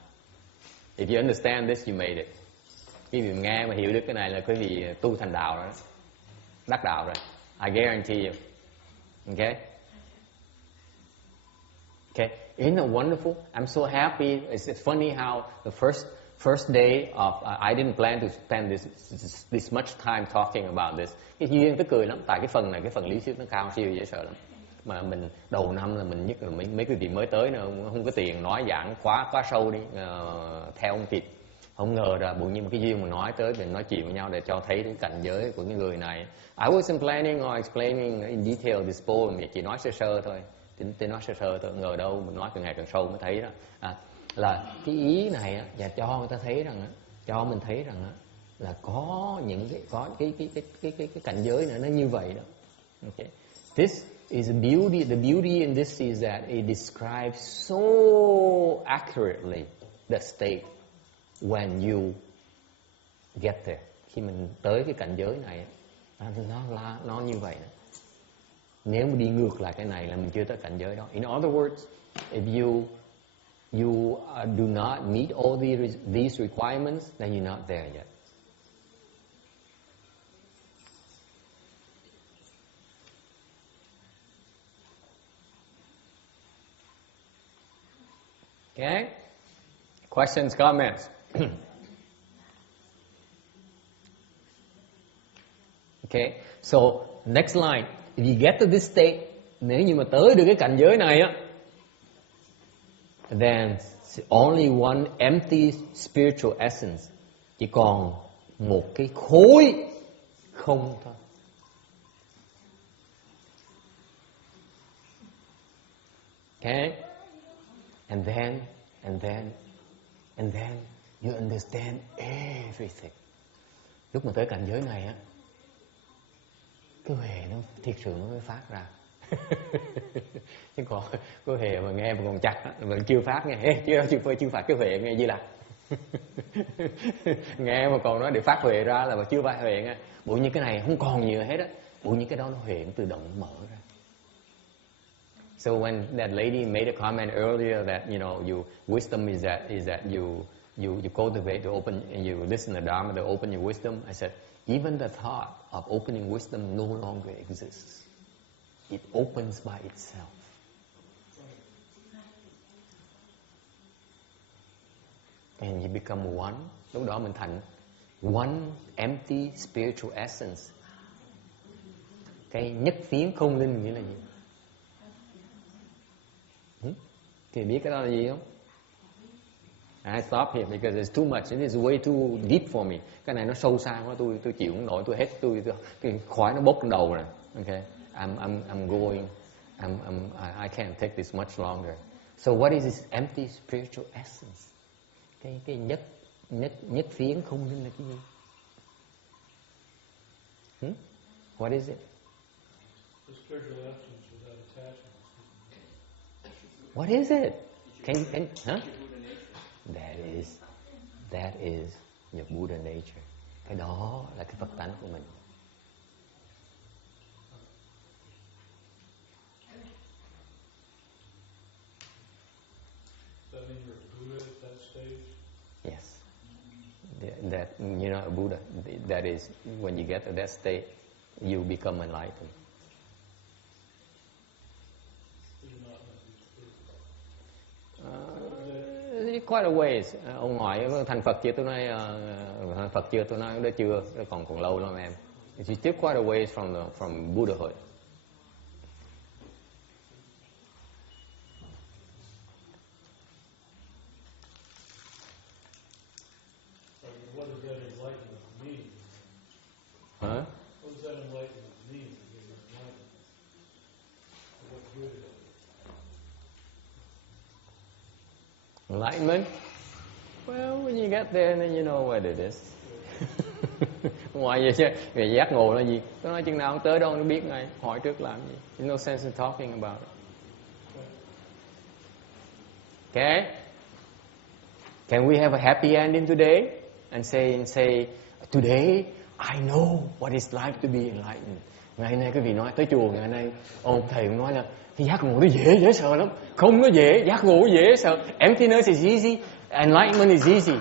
If you understand this, you made it. Quý vị nghe mà hiểu được cái này là quý vị tu thành đạo rồi đó. Đắc đạo rồi. I guarantee you. Okay? Okay. Isn't it wonderful? I'm so happy. It's funny how the first day of I didn't plan to spend this much time talking about this. Cái duyên tức cười lắm. Tại cái phần này, cái phần lý thuyết nó cao siêu dễ sợ lắm. Mà mình đầu năm là mình nhất là mấy cái gì mới tới nữa, không có tiền nói giảng quá sâu đi, theo không kịp. Không ngờ là bụng như một cái duyên mà nói tới, mình nói chuyện với nhau để cho thấy cái cảnh giới của những người này. I wasn't planning or explaining in detail this poem, chỉ nói sơ thôi, chỉ nói sơ thôi. Ngờ đâu mình nói càng ngày càng sâu mới thấy đó. Là cái ý này và cho người ta thấy rằng, cho mình thấy rằng là có những cái cảnh giới nữa nó như vậy đó. Okay. This is a beauty. The beauty in this is that it describes so accurately the state when you get there. Khi mình tới cái cảnh giới này, nó như vậy đó. Nếu mà đi ngược lại cái này là mình chưa tới cảnh giới đó. In other words, if you do not meet all these requirements, then you're not there yet. Okay? Questions, comments? Okay, so next line. If you get to this state, nếu như mà tới được cái cảnh giới này á, then only one empty spiritual essence. Chỉ còn một cái khối không thôi. Okay? And then you understand everything. Lúc mà tới cảnh giới này á, cái huệ nó thiệt sự nó mới phát ra. Chứ còn cái huệ mà nghe mà còn chặt á, vẫn chưa phát nghe. Chưa phát cái huệ nghe Di Lặc. Nghe mà còn nói để phát huệ ra là mà chưa phát huệ nghe. Bộ như cái này không còn gì hết á. Bộ như cái đó nó huệ tự động mở ra. So when that lady made a comment earlier that wisdom is that you cultivate to open and you listen to Dharma to open your wisdom, I said even the thought of opening wisdom no longer exists. It opens by itself. And you become one. Lúc đó mình thành one empty spiritual essence. Cái nhất phiến không linh nghĩa là gì? Thì biết cái đó là gì không? I stop here because it's too much. It is way too deep for me. Cái này nó sâu xa quá, tôi chịu không nổi, tôi hết, cái khói nó bốc trên đầu rồi. Okay, I'm going. I can't take this much longer. So what is this empty spiritual essence? Cái nhất phiến không linh là cái gì? What is it? The spiritual essence without attachment. What is it? That is your Buddha nature. Cái đó là cái Phật tánh của mình. Does that mean you're a Buddha at that stage? Yes. That you're not a Buddha. That is when you get to that state, you become enlightened. Quite a ways. Ông ngoại thành Phật chưa? Tôi nói Phật chưa? Tôi nói đó chưa, còn lâu lắm em. It's still quite a ways from Buddhahood. What does that enlightenment mean? Huh? What does that enlightenment mean? What good is it? Enlightenment? Well, when you get there, then you know what it is. Ngoài vậy chứ, về giác ngộ là gì? Tôi nói chừng nào không tới đâu nó biết ngay. Hỏi trước làm gì? There's no sense in talking about it. Okay? Can we have a happy ending today? And say, today I know what it's like to be enlightened. Ngày nay quý vị nói tới chùa, ngày nay ông thầy cũng nói là cái giác ngộ nó dễ sợ lắm. Không nó dễ, giác ngộ dễ sợ. Emptiness is easy, enlightenment is easy.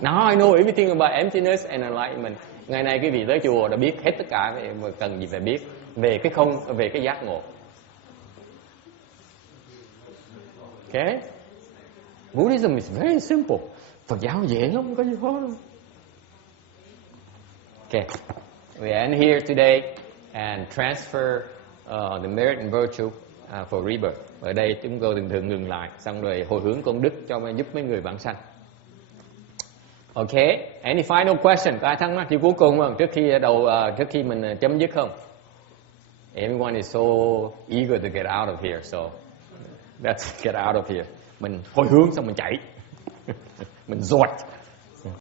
Now I know everything about emptiness and enlightenment. Ngày nay quý vị tới chùa đã biết hết tất cả, cần gì phải biết về cái không, về cái giác ngộ. Okay? Buddhism is very simple. Phật giáo dễ lắm, không có gì khó đâu. Okay, we end here today and transfer the merit and virtue for rebirth. Ở đây chúng tôi thường ngừng lại, xong rồi hồi hướng công đức cho giúp mấy người vãng sanh. Okay, any final question? Có ai thắc mắc gì cuối cùng không? Trước khi mình chấm dứt không? Everyone is so eager to get out of here, so let's get out of here. Mình hồi hướng xong mình chạy, mình dọt.